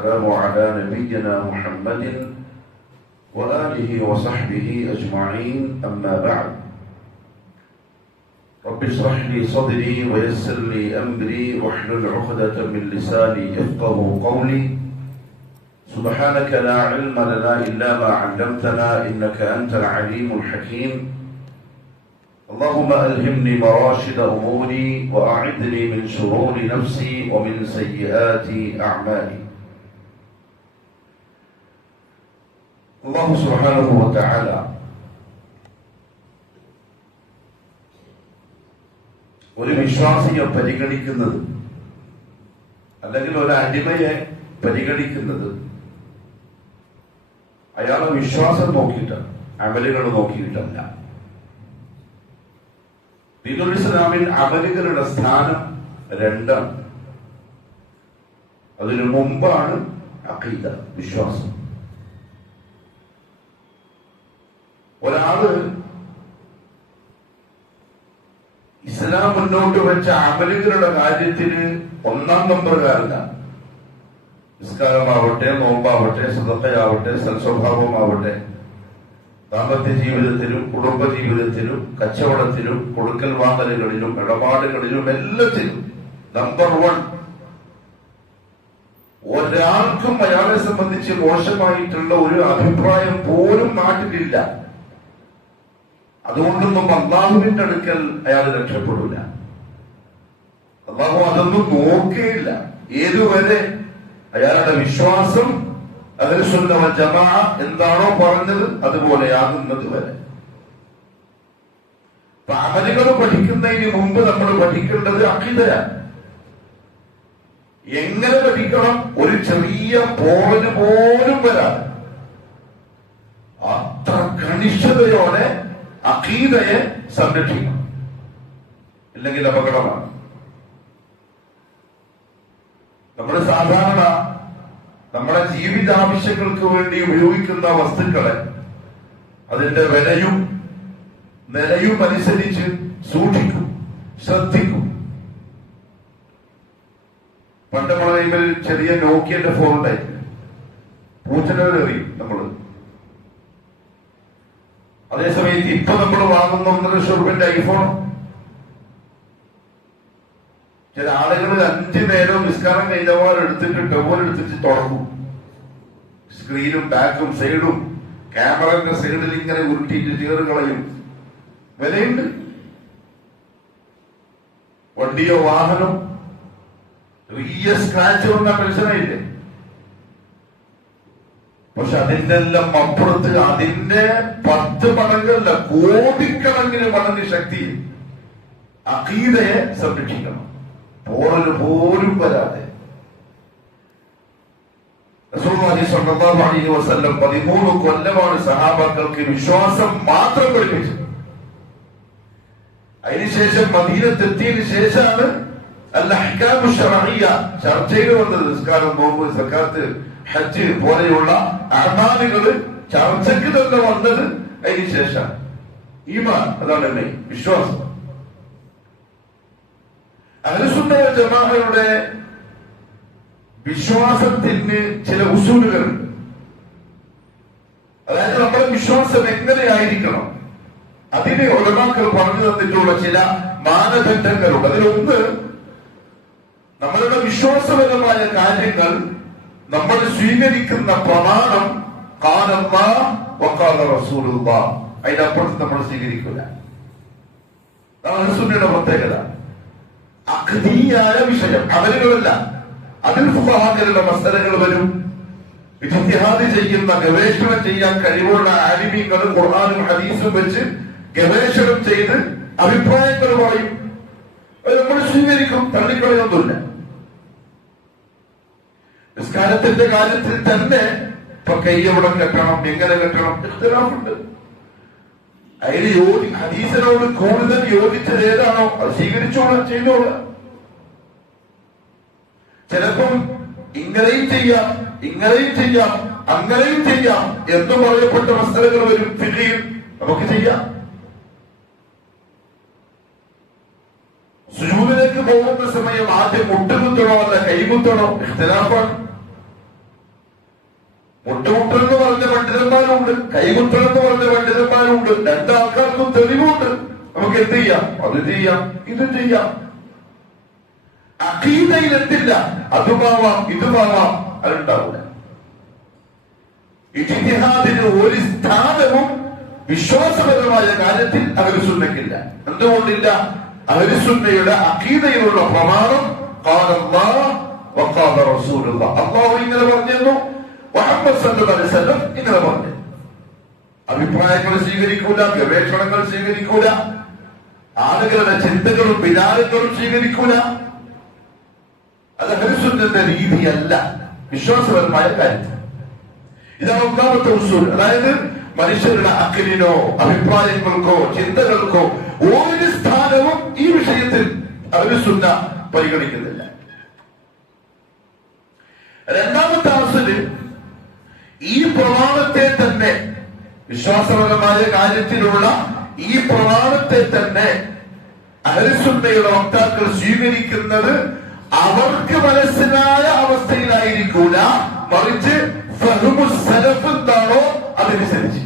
السلام على نبينا محمد وآله وصحبه أجمعين أما بعد رب اشرح لي صدري ويسر لي أمري واحلل عقدة من لساني يفقهوا قولي سبحانك لا علم لنا إلا ما علمتنا إنك أنت العليم الحكيم اللهم ألهمني مراشد أموري وأعذني من شرور نفسي ومن سيئات أعمالي. അല്ലാഹു സുബ്ഹാനഹു വ തആല ഒരു വിശ്വാസിയെ പരിഗണിക്കുന്നത് അല്ലെങ്കിൽ ഒരു അടിമയെ പരിഗണിക്കുന്നത് അയാളുടെ വിശ്വാസം നോക്കിയിട്ടാണ്, അമലുകൾ നോക്കിയിട്ടല്ല. ദീനുൽ ഇസ്ലാമിൽ അമലുകളുടെ സ്ഥാനം രണ്ടാണ്. അതിനു മുമ്പാണ് അഖീദ, വിശ്വാസം. ഒരാള് ഇസ്ലാം മുന്നോട്ട് വെച്ച അമലുകളുടെ കാര്യത്തിന് ഒന്നാം നമ്പറുകാരനാണ്. നിസ്കാരമാവട്ടെ, നോമ്പാവട്ടെ, സദഖയാവട്ടെ, സൽസ്വഭാവമാവട്ടെ, ദാമ്പത്യ ജീവിതത്തിലും കുടുംബ ജീവിതത്തിലും കച്ചവടത്തിലും കൊടുക്കൽ വാങ്ങലുകളിലും ഇടപാടുകളിലും എല്ലാത്തിലും നമ്പർ 1. ഒരാൾക്കും അയാളെ സംബന്ധിച്ച് മോശമായിട്ടുള്ള ഒരു അഭിപ്രായം പോലും നാട്ടിലില്ല. അതുകൊണ്ടൊന്നും അള്ളാഹുവിന്റെ അടുക്കൽ അയാൾ രക്ഷപ്പെടില്ല. അള്ളാഹു അതൊന്നും നോക്കുകയില്ല. ഏതുവരെ അയാളുടെ വിശ്വാസം അഹ്ലു സുന്ന വൽ ജമാഅ എന്താണോ പറഞ്ഞത് അതുപോലെയാകുന്നത് വരെ. അമലുകൾ പഠിക്കുന്നതിന് മുമ്പ് നമ്മൾ പഠിക്കേണ്ടത് അഖീദയാണ്. എങ്ങനെ പഠിക്കണം? ഒരു ചെറിയ പോറന് പോലും വരാതെ അത്ര കണിഷ്ഠതയോടെ അഖീദയെ സംരക്ഷിക്കണം, ഇല്ലെങ്കിൽ അപകടമാണ്. നമ്മുടെ സാധാരണ നമ്മുടെ ജീവിതാവശ്യങ്ങൾക്ക് വേണ്ടി ഉപയോഗിക്കുന്ന വസ്തുക്കളെ അതിന്റെ വിലയും നിലയും അനുസരിച്ച് സൂക്ഷിക്കും, ശ്രദ്ധിക്കും. പണ്ട് നമ്മളെ കൈമിൽ ചെറിയ നോക്കിയന്റെ ഫോൺ ഉണ്ടായിരുന്നു, പൂച്ചനെറിയും നമ്മള്. അതേസമയത്ത് ഇപ്പൊ നമ്മൾ വാങ്ങുന്ന 1.5 ലക്ഷം രൂപന്റെ ഐഫോൺ ചില ആളുകൾ 5 നേരം നിസ്കാരം കഴിഞ്ഞവാർ എടുത്തിട്ട് ടവൽ എടുത്തിട്ട് തുറക്കും. സ്ക്രീനും ബാക്കും സൈഡും ക്യാമറന്റെ സൈഡിൽ ഇങ്ങനെ ഉരുട്ടിയിട്ട് ചേറുകളയും. വിലയുണ്ട്. വണ്ടിയോ വാഹനം ചെറിയ സ്ക്രാച്ച് വന്ന ടെൻഷനായില്ലേ? പക്ഷെ അതിന്റെ എല്ലാം അപ്പുറത്ത് അതിന്റെ 10 മടങ്ങല്ല, കോടിക്കണക്കിന് മടങ്ങ് ശക്തി അഖീദയെ സംരക്ഷിക്കണം, പോറല് പോലും വരാതെ. റസൂലുള്ളാഹി സ്വല്ലല്ലാഹു അലൈഹി വസല്ലം 13 കൊല്ലമാണ് സഹാബാക്കൾക്ക് വിശ്വാസം മാത്രം പഠിപ്പിച്ചത്. അതിനുശേഷം മദീനത്തെത്തിയതിനു ശേഷമാണ് അൽ അഹ്കാമു ശർഇയ്യ ചർച്ചയിൽ വന്നത്. നിസ്കാരം, നോമ്പ്, സക്കാത്ത്, ഹജ്ജ് പോലെയുള്ള അഅ്മാലുകള് ചർച്ചയ്ക്ക് തന്നെ വന്നത് അതിനുശേഷം. ഈമാൻ, അതാണ് എന്നെ വിശ്വാസം. അഹ്ലുസുന്ന വൽ ജമാഅയുടെ വിശ്വാസത്തിന് ചില ഉസൂലുകളുണ്ട്. അതായത് നമ്മുടെ വിശ്വാസം എങ്ങനെയായിരിക്കണം, അതിന് ഉലമാക്കൾ പറഞ്ഞു തന്നിട്ടുള്ള ചില മാനദണ്ഡങ്ങളുണ്ട്. അതിലൊന്ന്, നമ്മളുടെ വിശ്വാസപരമായ കാര്യങ്ങൾ നമ്മൾ സ്വീകരിക്കുന്ന പ്രമാണം ഖാല അല്ലാഹ് വഖാല റസൂലുള്ളാഹ്, അതിനപ്പുറത്ത് നമ്മൾ സ്വീകരിക്കില്ല. അതാണ് സുന്നയുടെ പ്രത്യേകത. അഖ്ദിയായ വിഷയം, അമലുകളല്ല. അതിൽ ഫുഖഹാക്കളുടെ മസലകൾ വരും. ഇജ്തിഹാദ് ചെയ്യുന്ന, ഗവേഷണം ചെയ്യാൻ കഴിവുള്ള ആലിമീങ്ങൾ ഖുർആനും ഹദീസും വെച്ച് ഗവേഷണം ചെയ്ത് അഭിപ്രായങ്ങൾ പറയും. നമ്മൾ സ്വീകരിക്കും, തള്ളിക്കളയൊന്നുമില്ല. നിസ്കാരത്തിന്റെ കാര്യത്തിൽ തന്നെ ഇപ്പൊ കയ്യവിടെ കെട്ടണം, എങ്ങനെ കെട്ടണം, ഇഖ്തിലാഫുണ്ട്. അതിന് ഹദീസിനോട് കൂടുതൽ യോജിച്ചത് ഏതാണോ അത് സ്വീകരിച്ചോളാം, ചെയ്തോളാം. ചിലപ്പം ഇങ്ങനെയും ചെയ്യാം, ഇങ്ങനെയും ചെയ്യാം, അങ്ങനെയും ചെയ്യാം എന്ന് പറയപ്പെട്ട മസലകൾ വരും. ഫിഖിൽ നമുക്ക് ചെയ്യാം. സുജൂദിലേക്ക് പോകുന്ന സമയം ആദ്യം മുട്ടുകുത്തണോ അല്ല കൈകുത്തണോ, ഇഖ്തിലാഫാണ്. മുട്ടുമുട്ടെന്ന് പറഞ്ഞ പണ്ഡിതന്മാരുണ്ട്, കൈമുട്ടെന്ന് പറഞ്ഞ പണ്ഡിതന്മാരുണ്ട്. രണ്ടാൾക്കാർക്കും തെളിവുണ്ട്. നമുക്ക് എന്ത് ചെയ്യാം? അത് ചെയ്യാം, ഇത് ചെയ്യാം. അഖീദയിൽ എന്തില്ല? അതുമാവാം ഇതുമാവാം, അതുണ്ടാവില്ല. ഇജ്തിഹാദിന് ഒരു സ്ഥാനവും വിശ്വാസപരമായ കാര്യത്തിൽ അഹ്ലുസുന്നക്കില്ല. എന്തുകൊണ്ടില്ല? അഹ്ലുസുന്നയുടെ അഖീദയിലുള്ള പ്രമാണം അല്ലാഹു ഇങ്ങനെ പറഞ്ഞിരുന്നു, മുഹമ്മദ് സല്ലല്ലാഹു അലൈഹി വസല്ലം ഇങ്ങനെ പറഞ്ഞു. അഭിപ്രായങ്ങൾ സ്വീകരിക്കൂല, ഗവേഷണങ്ങൾ സ്വീകരിക്കൂല, ആളുകളുടെ ചിന്തകളും വിചാരങ്ങളും സ്വീകരിക്കൂല. അത് അഹ്ലുസുന്നത്തിന്റെ രീതിയല്ല വിശ്വാസപരമായ കാര്യത്തിൽ. ഇതാണ് ഒന്നാമത്തെ ഉസൂൽ. അതായത് മനുഷ്യരുടെ അഖിലിനോ അഭിപ്രായങ്ങൾക്കോ ചിന്തകൾക്കോ ഒരു സ്ഥാനവും ഈ വിഷയത്തിൽ അഹ്ലുസുന്ന പരിഗണിക്കുന്നില്ല. രണ്ടാമത്തെ അസല്, ഈ പ്രമാണത്തെ തന്നെ, വിശ്വാസപരമായ കാര്യത്തിലുള്ള ഈ പ്രമാണത്തെ തന്നെ അഹ്ലുസുന്നയുടെ വക്താക്കൾ സ്വീകരിക്കുന്നത് അവർക്ക് മനസ്സിലായ അവസ്ഥയിലായിരിക്കൂല, മറിച്ച് ഫഹ്മു സലഫ് എന്താണോ അതനുസരിച്ച്.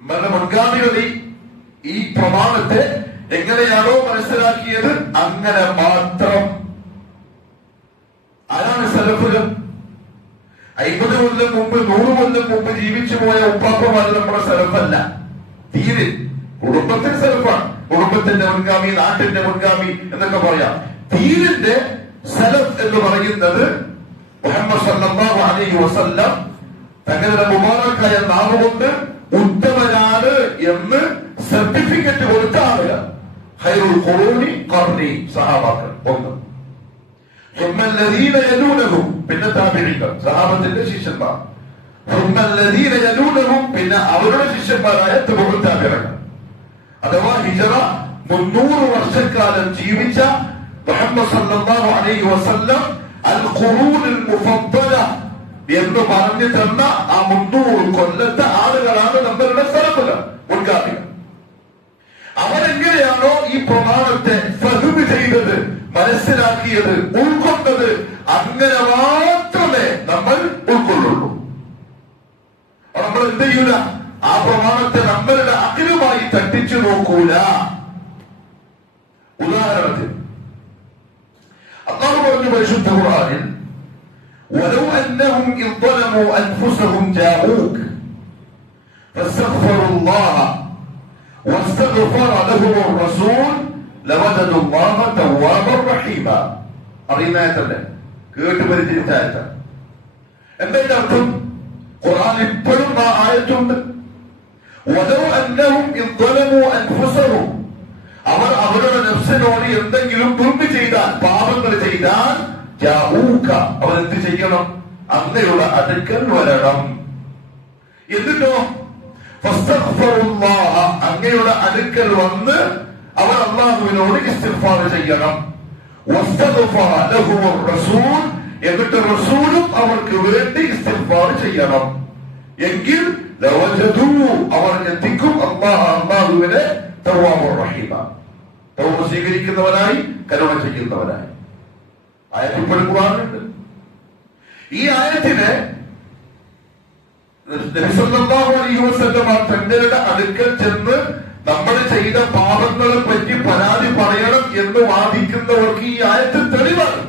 നമ്മുടെ മുൻഗാമികൾ ഈ പ്രമാണത്തെ എങ്ങനെയാണോ മനസ്സിലാക്കിയത് അങ്ങനെ മാത്രം. ആരാണ് സലഫുകൾ? 50 കൊല്ലം മുമ്പ് 100 കൊല്ലം മുമ്പ് ജീവിച്ചു പോയ ഉപ്പാപ്പമാർ നമ്മുടെ സലഫല്ല. തീരെ കുടുംബത്തിൽ സലഫാണ്. കുടുംബത്തിന്റെ മുൻഗാമി, നാട്ടിന്റെ മുൻഗാമി എന്നൊക്കെ പറയാം. ദീനിന്റെ സലഫ് എന്ന് പറയുന്നത് മുഹമ്മദ് സല്ലല്ലാഹു അലൈഹി വസല്ലം തങ്ങളുടെ മുബാറക്കായ നാമമുണ്ട് ഉത്തമനാണ് എന്ന് സർട്ടിഫിക്കറ്റ് കൊടുത്ത ആളുകൾ. ഖൈറുൽ ഖുറൂനി ഖർനി, സഹാബാക്കൾ ഒന്ന്. സുമ്മല്ലദീന യലൂനഹും, പിന്നെ താബിഈകൾ, സഹാബത്തിന്റെ ശിഷ്യന്മാർ. സുമ്മല്ലദീന യലൂനഹും, പിന്നെ അവരുടെ ശിഷ്യന്മാരായ തബഉ താബിഈകൾ. അഥവാ ഹിജറ 300 വർഷക്കാലം ജീവിച്ച മുഹമ്മദ് സല്ലല്ലാഹു അലൈഹി വസല്ലം അൽ ഖുറൂനുൽ മുഫദ്ദല എന്ന് പറഞ്ഞു തന്ന ആ 300 കൊല്ലത്തെ ആളുകളാണ് നമ്മളുടെ സലഫുകൾ, മുൻഗാമികൾ. അവരെങ്ങനെയാണോ ഈ പ്രമാണത്തെ ഫഹ്മ് ചെയ്തത്, മനസ്സിലാക്കിയത്, ഉൾക്കൊണ്ടത്, അങ്ങനെ മാത്രമേ നമ്മൾ ഉൾക്കൊള്ളുള്ളൂ. നമ്മൾ എന്ത് ചെയ്യൂല? ആ പ്രമാണത്തെ നമ്മളുടെ അഖിലുമായി തട്ടിച്ചു നോക്കൂല. ഉദാഹരണത്തിന് അല്ലാഹു പറഞ്ഞു പരിശുദ്ധ ഖുർആനിൽ, വലൗ അന്നഹും ഇദ് ളലമു അൻഫുസഹും ജാഊക ഫസ്തഗ്ഫിറുല്ലാഹ വസ്തഗ്ഫറ ലഹുർ റസൂൽ ലവജദുല്ലാഹ തവ്വാബർ റഹീമ. അറിയുന്നതല്ലേ, കേട്ട് പരിചരിച്ചായത്ത. എന്താ അർത്ഥം? ഖുർആൻ ഇപ്പോഴും ആ ആയത്തുണ്ട്. വലൗ അന്നഹും ഇദ് ളലമു അൻഫുസഹും, അവർ അവരുടെ നഫ്സിനോട് എന്തെങ്കിലും ദുൽമ് ചെയ്താൽ, പാപങ്ങൾ ചെയ്താൽ, ജാഊക, അവർ എന്ത് ചെയ്യണം? അങ്ങയുടെ അടുക്കൽ വരണം. എന്നിട്ടോ ഫസ്തഗ്ഫിറുല്ലാഹ, അങ്ങയുടെ അടുക്കൽ വന്ന് അവർ അല്ലാഹുവിനോട് ഇസ്തിഗ്ഫാർ ചെയ്യണം. വസ്തഗ്ഫറ ലഹുർ റസൂൽ, എന്നിട്ട് റസൂലും അവർക്ക് വേണ്ടി ഇസ്തിഗ്ഫാർ ചെയ്യണം. എങ്കിൽ ലവജദൂ, അവർ എത്തിക്കും അല്ലാഹുവിനെ തവ്വാബുർ റഹീമ, തൗബ സ്വീകരിക്കുന്നവനായി, കരുണ ചെയ്യുന്നവനായി. ആയത്തിൽ ഖുർആനിലുണ്ട്. ഈ ആയത്തിനെ നബി സല്ലല്ലാഹു അലൈഹി വസല്ലം തങ്ങളുടെ അടുക്കൽ ചെന്ന് നമ്മൾ ചെയ്ത പാപങ്ങളെ പറ്റി പരാതി പറയണം എന്ന് വാദിക്കുന്നവർക്ക് ഈ ആയത്തിൽ തെളിവാണ്.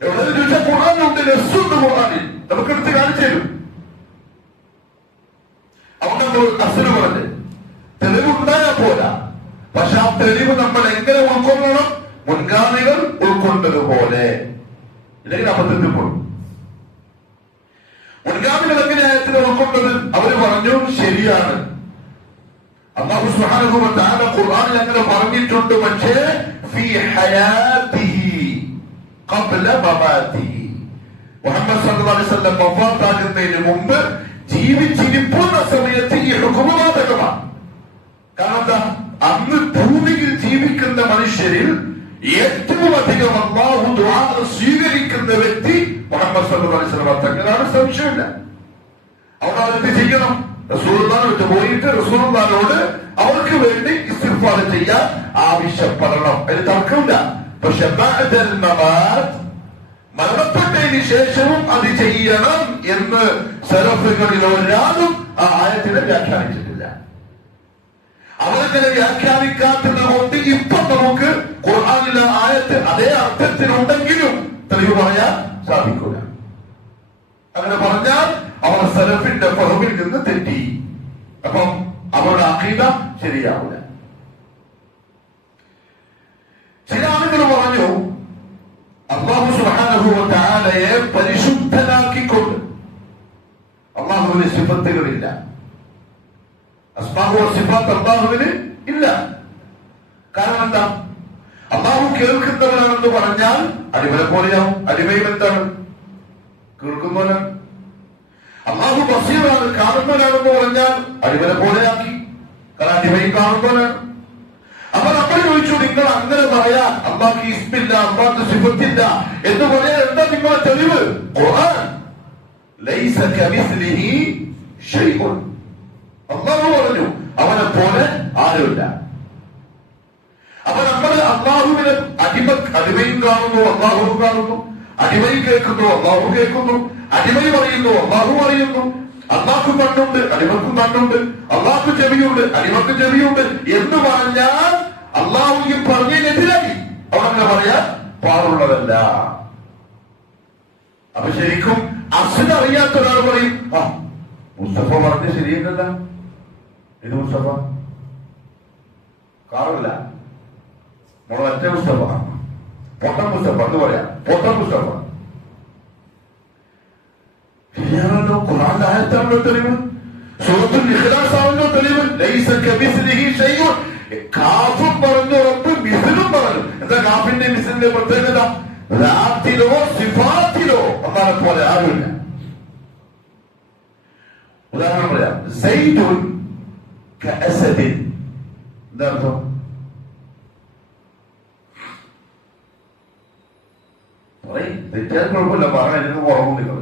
എവിടെ ചോദിച്ചാൽ ഖുർആനിലുണ്ട്, നസ്സുണ്ട് ഖുർആനിൽ. നമുക്കെടുത്ത് കാണിച്ചു തരും. അവിടെ നമ്മൾ അസ്സല് പറഞ്ഞ് തെളിവുണ്ടായാൽ പോരാ, പക്ഷെ ആ തെളിവ് നമ്മൾ എങ്ങനെ ഉൾക്കൊള്ളണം? മുൻഗാമികൾ ഉൾക്കൊണ്ടതുപോലെ. ഇല്ലെങ്കിൽ അബദ്ധത്തിൽ പോകും. മുൻഗാമികൾ എങ്ങനെ ആയത്തിനെ ഉൾക്കൊണ്ടത്? അവര് പറഞ്ഞു ശരിയാണ്, അല്ലാഹു സുബ്ഹാനഹു വ തആല ഖുർആനിൽ അങ്ങനെ പറഞ്ഞിട്ടുണ്ട്. പക്ഷേ ഫീ ഹയാതിഹി ഖബ്ല മമാതിഹി, മുഹമ്മദ് സല്ലല്ലാഹു അലൈഹി വസല്ലം വഫാത്താകുന്നതിന് മുമ്പ് ജീവിച്ചിരിക്കുന്ന സമയത്ത് ഈ ഹുക്മ് ബാധകമാണ്. കാരണം എന്താ? അന്ന് ഭൂമിയിൽ ജീവിക്കുന്ന മനുഷ്യരിൽ ഏറ്റവും അധികം അല്ലാഹു ദുആ സ്വീകരിക്കുന്ന വ്യക്തി മുഹമ്മദ് സല്ലല്ലാഹു അലൈഹി വസല്ലം തങ്ങളാണ്, സംശയമില്ല. അവിടെ എന്ത് ചെയ്യണം? റസൂലുള്ളാഹിയോട് പോയിട്ട് റസൂലുള്ളാഹിയോട് അവർക്ക് വേണ്ടി ഇസ്തിഗ്ഫാർ ചെയ്യാൻ ആവശ്യപ്പെടണം. അതിന് തർക്കമില്ല. പക്ഷെ ബഅദൽ മമാത്, മരണപ്പെട്ടതിന് ശേഷവും അത് ചെയ്യണം എന്ന് സലഫുകളിൽ ഒരാളും ആ ആയത്തിനെ വ്യാഖ്യാനിച്ചിട്ടില്ല. അവരങ്ങനെ വ്യാഖ്യാനിക്കാത്തത് കൊണ്ട് ഇപ്പൊ നമുക്ക് ഖുർആനിലെ ആയത്ത് അതേ അർത്ഥത്തിലുണ്ടെങ്കിലും തെളിവ് പറയാൻ സാധിക്കില്ല. അങ്ങനെ പറഞ്ഞാൽ അവർ സലഫിന്റെ ഫഹ്മിൽ നിന്ന് തെറ്റി. അപ്പം അവരുടെ അഖീദ ശരിയാവില്ല. ചില ആളുകൾ പറഞ്ഞു അല്ലാഹു സുബ്ഹാനഹു വ തആലയെ പരിശുദ്ധനാക്കിക്കൊണ്ട് അല്ലാഹുവിന് സിഫത്തുകളില്ല, അസ്മാഉ വ സിഫാത്ത് അല്ലാഹുവിന് ഇല്ല. കാരണം എന്താ? അല്ലാഹു കേൾക്കുന്നവനാണെന്ന് പറഞ്ഞാൽ അടിമയെ പോലെയാവും. അടിമയും എന്താണ്? കേൾക്കുന്നവനാണ്. അല്ലാഹു ബസീറാണ്, കാണുന്നവനാണെന്ന് പറഞ്ഞാൽ അടിമയെ പോലെയാക്കി. കാരണം അടിമയും കാണുന്നവനാണ്. അപ്പൊ നമ്മൾ ചോദിച്ചു, നിങ്ങൾ അങ്ങനെ പറയാൻ അല്ലാഹുക്ക് ഇസ്മില്ല, അല്ലാഹുക്ക് സിഫത്തില്ല എന്ന് പറയാൻ എന്താ നിങ്ങളുടെ തെളിവ്? ഖുർആൻ ലൈസ കമിസ്ലിഹി ശൈഉൻ. അല്ലാഹു പറഞ്ഞു അവനെ പോലെ ആരുമില്ല. അപ്പൊ നമ്മൾ അല്ലാഹുവിനെ അടിമയും കാണുന്നു, അല്ലാഹുവും കാണുന്നു. അടിമയും കേൾക്കുന്നു, അല്ലാഹു കേൾക്കുന്നു. അടിമയും അറിയുന്നു, അല്ലാഹു അറിയുന്നു. അല്ലാഹു കണ്ണുണ്ട്, അടിമക്കും കണ്ണുണ്ട്. അല്ലാഹു ചെവിയുണ്ട്, അടിമക്ക് ചെവിയുണ്ട് എന്ന് പറഞ്ഞാൽ അല്ലാഹു ഈ പറഞ്ഞതിനെതിരായി അവരങ്ങനെ പറയാൻ പാടുള്ളതല്ല. അപ്പൊ ശരിക്കും അസ്ല് അറിയാത്ത ഒരാൾ പറയും, ആ മുസ്തഫ പറഞ്ഞ ശരിയല്ല, ഇത് മുസ്തഫ കാറില്ല, നമ്മൾ മറ്റേ മുസ്തഫ, പൊട്ടൻ മുസ്തഫ എന്ന് പറയാം. പൊട്ടൻ മുസ്തഫ ശരിയാണല്ലോ. ഖുർആനിലെ ആയത്താണല്ലോ തെളിവ്. സൂറത്തുൽ ഇഖ്ലാസ് ആണല്ലോ തെളിവ്. ലൈസ കമിസ്ലിഹി ശൈഉൻ. കാഫും പറഞ്ഞു, റബ്ബ് മിസ്ലും പറഞ്ഞു. എന്താ കാഫിന്റെ മിസ്ലിന്റെ പ്രത്യേകത? റാത്തിലോ സിഫാത്തിലോ അല്ലാഹുവിനെ പോലെ ആരുമില്ല. ഉദാഹരണം പറയാം, സൈദുൻ കഅസദിൻ. എന്താ അർത്ഥം? തെറ്റാൻ കുഴപ്പമില്ല, പറഞ്ഞ എനിക്ക് കുറവും നിങ്ങൾ.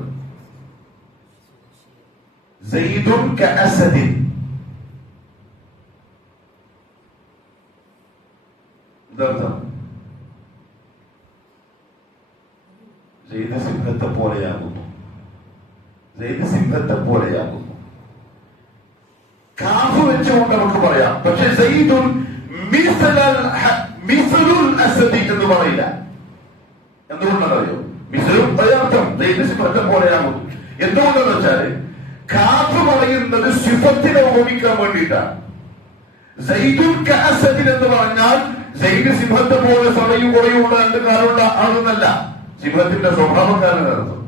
സൈദുൻ കഅസദിൻ എന്താർത്ഥം? സെയ്ദ് സിംഹത്തെ പോലെയാകുന്നു. സെയ്ദ് സിംഹത്തെ പോലെയാകുന്നു. കാഫ് വെച്ചുകൊണ്ട് നമുക്ക് പറയാം. പക്ഷെ സൈദുൻ മിസ്ലുൽ അസദി എന്ന് പറയില്ല. എന്തുകൊണ്ടാണറിയോ? മിസ്ലും അർത്ഥം സെയ്ദ് സിംഹത്തെ പോലെയാകുന്നു. എന്തുകൊണ്ടെന്ന് വെച്ചാല് കാഫ് പറയുന്നത് സിഫത്തിനെ ഉപമിക്കാൻ വേണ്ടിയിട്ടാണ്. സൈദുൻ കഅസദിൻ എന്ന് പറഞ്ഞാൽ സൈദ് സിംഹത്തെ പോലെ സമയും കുറയുള്ള രണ്ട് കാലുള്ള ആളെന്നല്ല, സിംഹത്തിന്റെ സ്വഭാവക്കാരൻ അർത്ഥം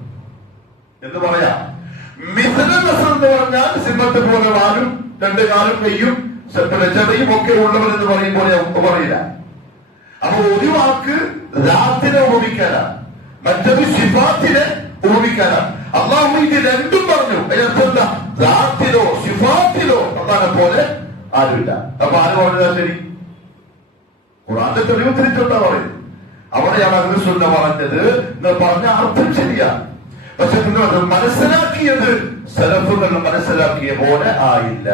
എന്ന് പറയാം. മിസ്ലുൽ അസദ് എന്ന് പറഞ്ഞാൽ സിംഹത്തെ പോലെ വാലും രണ്ട് കാലും കയ്യും ചെറിയും ഒക്കെ ഉള്ളവർ എന്ന് പറയുമ്പോൾ പറയില്ല. അപ്പൊ ഒരു വാക്ക് റാത്തിനെ ഉപമിക്കാനാണ്, മറ്റൊരു സിഫാത്തിനെ ഉപമിക്കാനാണ്. അല്ലാഹു ഇത് രണ്ടും പറഞ്ഞു. അതിനർത്ഥം റാത്തിലോ സിഫാത്തിലോ അല്ലാഹുവിനെ പോലെ ആരുമില്ല. അപ്പൊ ആര് പറഞ്ഞാ ശരി? ഖുർആന്റെ തെളിവ് തിരിച്ചുണ്ടാ പറയുന്നത്. അവിടെയാണ് അഹ്ലുസുന്ന പറഞ്ഞത് എന്ന് പറഞ്ഞ അർത്ഥം ശരിയാണ്. പക്ഷെ നിങ്ങൾ അത് മനസ്സിലാക്കിയത് സലഫുകൾ മനസ്സിലാക്കിയ പോലെ ആയില്ല.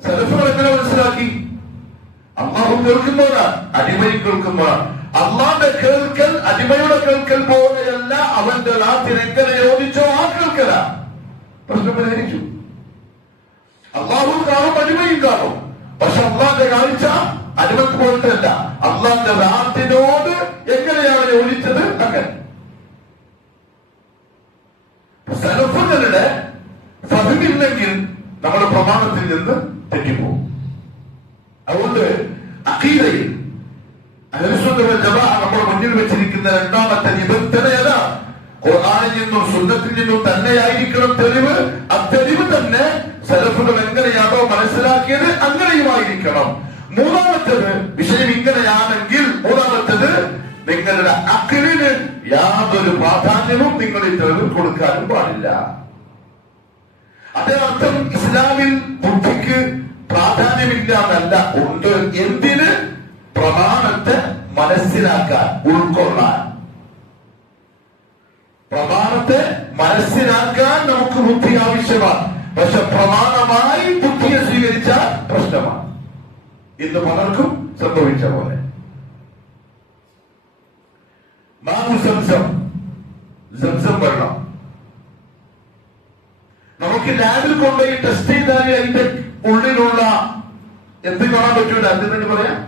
സലഫുകൾ എങ്ങനെ മനസ്സിലാക്കി? അല്ലാഹു കേൾക്കുന്നവരാണ്, അടിമയും കേൾക്കുന്നവരാണ്. അള്ളാന്റെ കേൾക്കൽ അടിമയുടെ കേൾക്കൽ പോലെയല്ല. അവന്റെ നാട്ടിൽ എങ്ങനെ യോജിച്ചോ ആ കേൾക്കല. പ്രശ്നം പരിഹരിച്ചു. അള്ളാഹു കാണും, അടിമയും കാണും. പക്ഷെ അള്ളാന്റെ കാഴ്ച അടിമക്ക് പോലത്തെ അല്ല. അള്ളാന്റെ നാട്ടിനോട് എങ്ങനെയാണ് യോജിച്ചത് അങ്ങനെ. സലഫുകളുടെ ഫഹ്മില്ലെങ്കിൽ നമ്മുടെ പ്രമാണത്തിൽ നിന്ന് തെറ്റിപ്പോകും. അതുകൊണ്ട് അഖീദയിൽ അഹ്ലുസുന്നത്ത് വൽ ജമാഅ നമ്മുടെ മുന്നിൽ വെച്ചിരിക്കുന്ന രണ്ടാമത്തെ നിബന്ധന ഏതാ? ഖുർആനിൽ നിന്നും സുന്നത്തിൽ നിന്നും തന്നെയായിരിക്കണം തെളിവ്. ആ തെളിവ് തന്നെ സലഫുകൾ എങ്ങനെയാണോ മനസ്സിലാക്കിയത് അങ്ങനെയുമായിരിക്കണം. മൂന്നാമത്തേത്, വിഷയം ഇങ്ങനെയാണെങ്കിൽ മൂന്നാമത്തേത്, നിങ്ങളുടെ അഖിലിന് യാതൊരു പ്രാധാന്യവും നിങ്ങൾ ഈ തെളിവ് കൊടുക്കാനും പാടില്ല. അതേ അർത്ഥം ഇസ്ലാമിൽ ബുദ്ധിക്ക് പ്രാധാന്യമില്ല എന്നല്ല, ഉണ്ട്. എന്തിന്? പ്രമാണത്തെ മനസ്സിലാക്കാൻ, ഉൾക്കൊള്ളാൻ. പ്രമാണത്തെ മനസ്സിലാക്കാൻ നമുക്ക് ബുദ്ധി ആവശ്യമാണ്. പക്ഷെ പ്രമാണമായി ബുദ്ധിയെ സ്വീകരിച്ചാൽ പ്രശ്നമാണ്. ഇന്ന് പലർക്കും സംഭവിച്ച പോലെ. മാവു സംസം, സംസം വെള്ളം നമുക്ക് ലാബിൽ കൊണ്ടുപോയി ടെസ്റ്റ് ചെയ്താൽ അതിന്റെ ഉള്ളിലുള്ള എന്ത് കാണാൻ പറ്റൂല. എന്തെന്ന് പറയാം,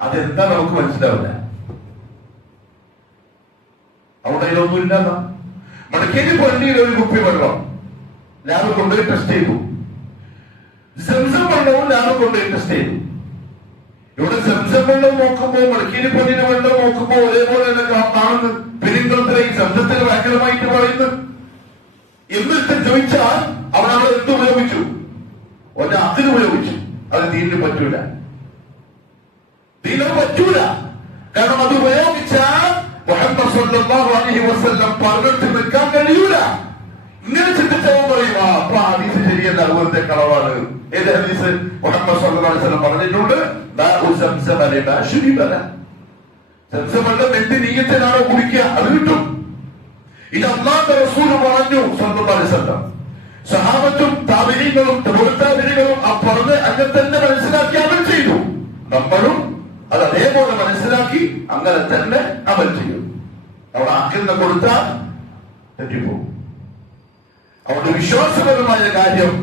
അതെന്താ നമുക്ക് മനസ്സിലാവില്ല. അവിടെ ഇതൊന്നുമില്ല. മടക്കേരി പള്ളിയിൽ ഒരു കുപ്പി വെള്ളം ലാബ് കൊണ്ടുപോയി ടെസ്റ്റ് ചെയ്തു. സംസം വെള്ളവും ലാബ് കൊണ്ടുപോയി ടെസ്റ്റ് ചെയ്തു. ഇവിടെ സംസം വെള്ളം നോക്കുമ്പോ മടക്കേരി പള്ളിയിലെ വെള്ളം നോക്കുമ്പോ ഒരേപോലെ കാണുന്നത്. പെരിന്തൽമണ്ണ ഈ ശബ്ദത്തിന് ഭയങ്കരമായിട്ട് പറയുന്നു. എന്നിട്ട് ചോദിച്ചാൽ അവൻ അവിടെ എന്ത് ഉപയോഗിച്ചു? ഒറ്റ അതിന് ഉപയോഗിച്ചു. അത് തീരിന് പറ്റൂല, തീരെ പറ്റൂല. കാരണം അത് ഉപയോഗിച്ചാൽ മുഹമ്മദ് സല്ലല്ലാഹു അലൈഹി വസല്ലം പറഞ്ഞിട്ട് നിൽക്കാൻ കഴിയൂല. ഇങ്ങനെ ചിന്തിച്ചവൻ പറയും, അപ്പൊ ഹദീസ് ശരിയല്ല, അതുപോലത്തെ കളവാണ്. ഏത് ഹദീസ്? മുഹമ്മദ് സല്ലല്ലാഹു അലൈഹി വസല്ലം പറഞ്ഞിട്ടുണ്ട്, സംസം വെള്ളം എന്ത് നീയത്തിനാണോ കുടിക്കുക അത് കിട്ടും. ഇത് അല്ലാഹുവിന്റെ റസൂൽ പറഞ്ഞു സല്ലല്ലാഹു അലൈഹി വസല്ലം. സഹാബത്തും താബിഈങ്ങളും താബിഈകളും ആ പറഞ്ഞ് അങ്ങനെ തന്നെ മനസ്സിലാക്കി അമൽ ചെയ്തു. നമ്മളും അത് അതേപോലെ മനസ്സിലാക്കി അങ്ങനെ തന്നെ അമൽ ചെയ്യും. അവിടെ ആക്കിൽ കൊടുത്താൽ തെറ്റിപ്പോകും. അവിടെ വിശ്വാസപരമായ കാര്യം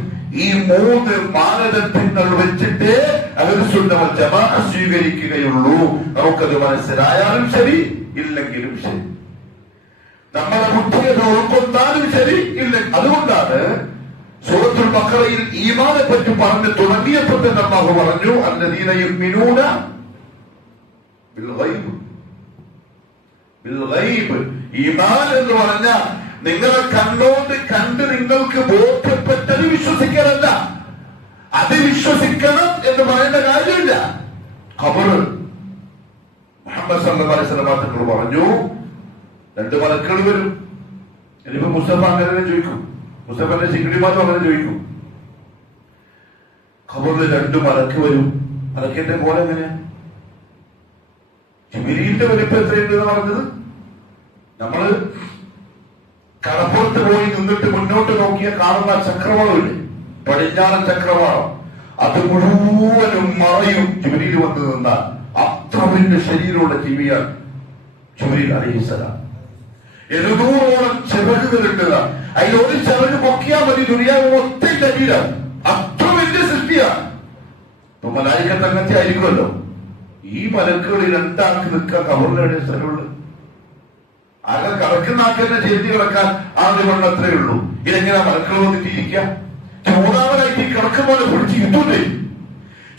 ഈ 3 മാനദണ്ഡങ്ങൾ വെച്ചിട്ട് അഹ്ലുസുന്നത്ത് വൽ ജമാഅ സ്വീകരിക്കുകയുള്ളൂ. നമുക്കത് മനസ്സിലായാലും ശരി, ഇല്ലെങ്കിലും ശരി, നമ്മളെ ബുദ്ധിയെ ഉൾക്കൊണ്ടാലും ശരി, ഇല്ല. അതുകൊണ്ടാണ് സൂറത്തുൽ ബഖറയിൽ ഈമാനെ പറ്റി പറഞ്ഞ് തുടങ്ങിയപ്പോൾ തന്നെ അല്ലാഹു പറഞ്ഞു, അല്ലദീന യുമിനൂന ബിൽ ഗൈബ്. ബിൽ ഗൈബ് ഈമാൻ എന്ന് പറഞ്ഞാൽ നിങ്ങളെ കണ്ടോണ്ട് കണ്ട് നിങ്ങൾക്ക് ബോധ്യപ്പെട്ടത് വിശ്വസിക്കാനല്ല. അത് വിശ്വസിക്കണം എന്ന് പറയേണ്ട കാര്യമില്ല. ഖബർ മുഹമ്മദ് സല്ലല്ലാഹു അലൈഹി വസല്ലം തങ്ങൾ പറഞ്ഞു, 2 മലക്കുകൾ വരും. ഇനിയിപ്പോ മുസ്തഫ അങ്ങനെ ചോദിക്കും, മുസ്തഫന്റെ ശിഖിടിമാർ അങ്ങനെ ചോദിക്കും. ഖബറിൽ 2 മലക്ക് വരും. മലക്കിന്റെ പോലെ എങ്ങനെയാ? ജിബ്രീലിന്റെ വലിപ്പം എത്രയുണ്ടെന്ന് പറഞ്ഞത്? നമ്മള് കടപ്പുറത്ത് പോയി നിന്നിട്ട് മുന്നോട്ട് നോക്കിയ കാണുന്ന ചക്രവാളമില്ലേ, പടിഞ്ഞാറൻ ചക്രവാളം, അത് മുഴുവനും മറയും ജിബ്രീൽ വന്ന് നിന്നാൽ. അത്ര വലിയ ശരീരമുള്ള ജീവിയാണ് ജിബ്രീൽ അലൈഹിസ്സലാം. 700ഓളം ചിറകുകളുണ്ട്. അതിലൊരു ചിറക് പൊക്കിയാൽ മതി ദുനിയാവ് മൊത്തം ശരീരം. അത്ര വലിയ സൃഷ്ടിയാണ്. ഇപ്പൊ മലായിക്കത്ത് അങ്ങനത്തെ ആയിരിക്കുമല്ലോ. ഈ മലക്കുകളിൽ 2 ആൾക്ക് നിൽക്കാൻ കബറിലെ സ്ഥലമുള്ളു. ആകെ കടക്കുന്ന ആൾക്കെന്നെ ചെയ്തി കിടക്കാൻ ആദ്യം അത്രേ ഉള്ളൂ. ഇതെങ്ങനെ മലക്കൾ വന്നിട്ട് ഇരിക്കാം? 3ാമതായിട്ട് കിടക്കുമ്പോൾ പിടിച്ച് ഇരുത്തൂലേ?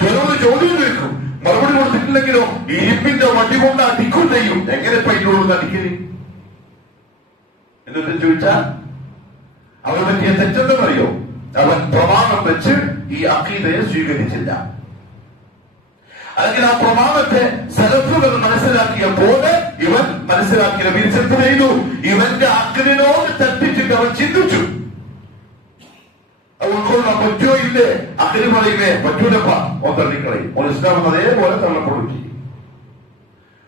ചിലവര് ചോദ്യം കേൾക്കും, മറുപടി കൊടുത്തിട്ടില്ലെങ്കിലോ ഇരുമ്പിന്റെ വണ്ടി കൊണ്ട് അടിക്കും ചെയ്യും. എങ്ങനെ പൈനോട് അടിക്കല് എന്നിട്ട് ചോദിച്ചാൽ അവൻ പറ്റിയ തെറ്റെന്തെന്നറിയോ? അവൻ പ്രമാണം വെച്ച് ഈ അഖീദയെ സ്വീകരിച്ചില്ല. അല്ലെങ്കിൽ ആ പ്രമാണത്തെ സലഫുകൾ മനസ്സിലാക്കിയ പോലെ ഇവൻ മനസ്സിലാക്കിയ വിരിച്ചെത്ത് ചെയ്തു. ഇവന്റെ അഖിലിനോട് തെറ്റിച്ചിട്ട് അവൻ ചിന്തിച്ചു. ഉൾക്കൊള്ളാൻ പറ്റുമോ ഇല്ലേ? അഖില് പറയുന്നേ പറ്റൂലപ്പ, ഓൻ തള്ളിക്കളയും. ഓൻ ഇസ്ലാം അതേപോലെ തള്ളപ്പെടും ചെയ്യും.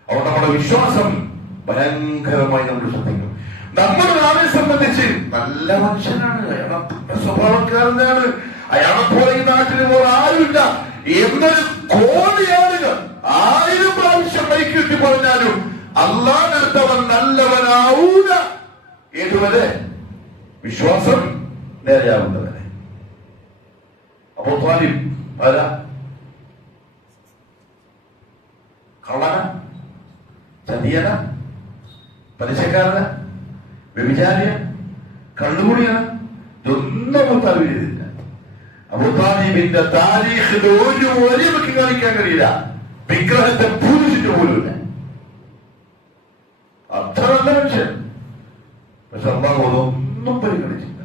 അവിടെ നമ്മുടെ വിശ്വാസം ഭയങ്കരമായി നമ്മൾ ശ്രദ്ധിക്കും. നമ്മുടെ നാളെ സംബന്ധിച്ച് നല്ല മനുഷ്യനാണ്, അയാളെ സ്വഭാവക്കാരനാണ്, അയാളെ പോലെ ഈ നാട്ടിൽ വേറെ ആരുമില്ല എന്നൊരു കോടി ആളുകൾ 1000 പ്രാവശ്യം മൈക്കിട്ട് പറഞ്ഞാലും അല്ലാഹുവിനടുത്തവൻ നല്ലവനാവൂല. ഏതുവരെ? വിശ്വാസം നേരെയാവുന്നവരെ. അബൂ ത്വാലിബ് ആരാ? കള്ളന, ചതിയന, പലിശക്കാരന, വ്യഭിചാരിയ, കള്ളുകൂടിയാണ്. ഇതൊന്നും അബൂ താലിബ് ചെയ്തില്ല. അബൂ താലിബിന്റെ താരീഖിൽ ഒരു വരി നമുക്ക് കാണിക്കാൻ കഴിയില്ല. വിഗ്രഹത്തെ പൂജിച്ചിട്ട് പോലുമില്ല. അത്ര നല്ല മനുഷ്യൻ. പക്ഷെ അല്ലാഹു അതൊന്നും പരിഗണിച്ചില്ല.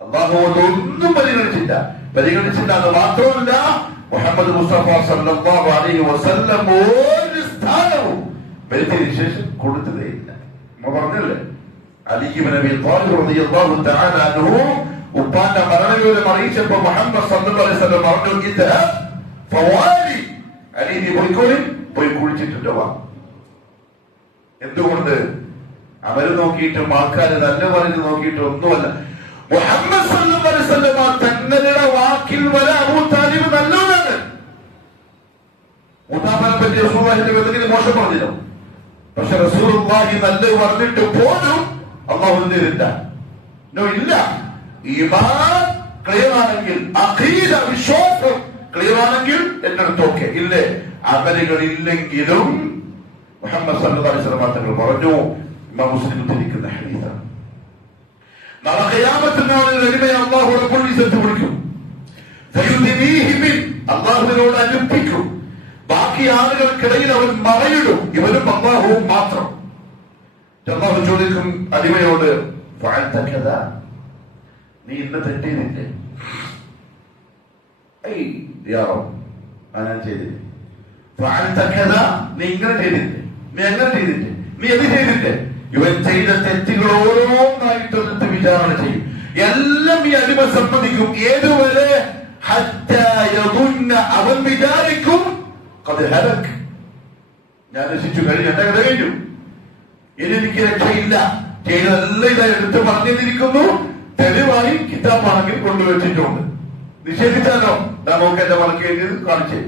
അല്ലാഹു അതൊന്നും പരിഗണിച്ചില്ല എന്ന് മാത്രമല്ല, മുഹമ്മദ് മുസ്തഫ സല്ലല്ലാഹു അലൈഹി വസല്ലം ഒരു സ്ഥാനവും വരുത്തിയതിനു ശേഷം കൊടുത്തതേയില്ല. നമ്മൾ പറഞ്ഞല്ലേ, അലി ഇബ്നു അബീ ത്വാലിബ് റളിയല്ലാഹു തആല അൻഹു ഉപ്പാന്റെ മരണവിവരം അറിയിച്ചപ്പോ മുഹമ്മദ് സല്ലല്ലാഹു അലൈഹി വസല്ലം പറഞ്ഞു, ഇദ്ഹബ് ഫവാലി, അലി നീ പോയി കുളിച്ചിട്ട് വാ. എന്തുകൊണ്ട്? അവര് നോക്കിയിട്ടും ആൾക്കാര് നല്ല പറഞ്ഞ് നോക്കിയിട്ടും ഒന്നുമല്ല. മുഹമ്മദ് സല്ലല്ലാഹു അലൈഹി വസല്ലം തങ്ങളുടെ വാക്കിൽ വരെ അബൂ താലിബ് നല്ലവനാണ്. മൂത്താപ്പനെ പറ്റി റസൂലുള്ളാഹിന്റെ എന്തെങ്കിലും മോശം പറഞ്ഞില്ലോ? പക്ഷെ റസൂലുള്ളാഹി നല്ലത് പറഞ്ഞിട്ട് പോലും അല്ലാഹു എന്തില്ല? ഇല്ല. ഈമാൻ ക്ലിയർ ആണെങ്കിൽ, അഖീദ വിശ്വാസം ക്ലിയർ ആണെങ്കിൽ എന്റെ അടുത്തൊക്കെ ഇല്ലേ. അമലുകൾ ഇല്ലെങ്കിലും മുഹമ്മദ് സല്ലല്ലാഹു അലൈഹി വസല്ലം തങ്ങൾ പറഞ്ഞു, ഇമാം മുസ്ലിം ഉദ്ധരിക്കുന്ന ഹദീസാണ്, നാളെ ഖിയാമത്ത് നാളിൽ അടിമയെ അല്ലാഹു റബ്ബുൽ ഇസ്സത്ത് വിളിക്കും. അല്ലാഹുവിനോട് അനുഷ്ഠിക്കും. ബാക്കി ആളുകൾക്കിടയിൽ അവൻ മറയിടും, ഇവനും അല്ലാഹുവും മാത്രം. അല്ലാഹു ചോദിക്കും അടിമയോട്, നീ ഇന്ന് തെറ്റിയില്ലേ? ഞാൻ ചെയ്തില്ലേ? നീ ഇങ്ങനെ ചെയ്തില്ലേ? നീ എങ്ങനെ ചെയ്തില്ലേ? നീ എന്ത് ചെയ്തില്ലേ? ഇവൻ ചെയ്ത തെറ്റുകൾ ഓരോന്നായിട്ടെടുത്ത് വിചാരണ ചെയ്യും. എല്ലാം ഈ അടിമ സമ്മതിക്കും. ഏതുവരെ? അവൻ വിചാരിക്കും ഞാൻ രക്ഷിച്ചു കഴിഞ്ഞു, എന്റെ കഥ കഴിഞ്ഞു, ഇനി എനിക്ക് രക്ഷയില്ല. ചെയ്തതെല്ലാം ഇതാ എടുത്ത് പറഞ്ഞിരിക്കുന്നു. തെളിവായി കിതാബാണെങ്കിൽ കൊണ്ടുവച്ചിട്ടുണ്ട്. നിഷേധിച്ചാലോ നമുക്ക് എന്റെ മണക്ക് എഴുതി കാണിച്ചു.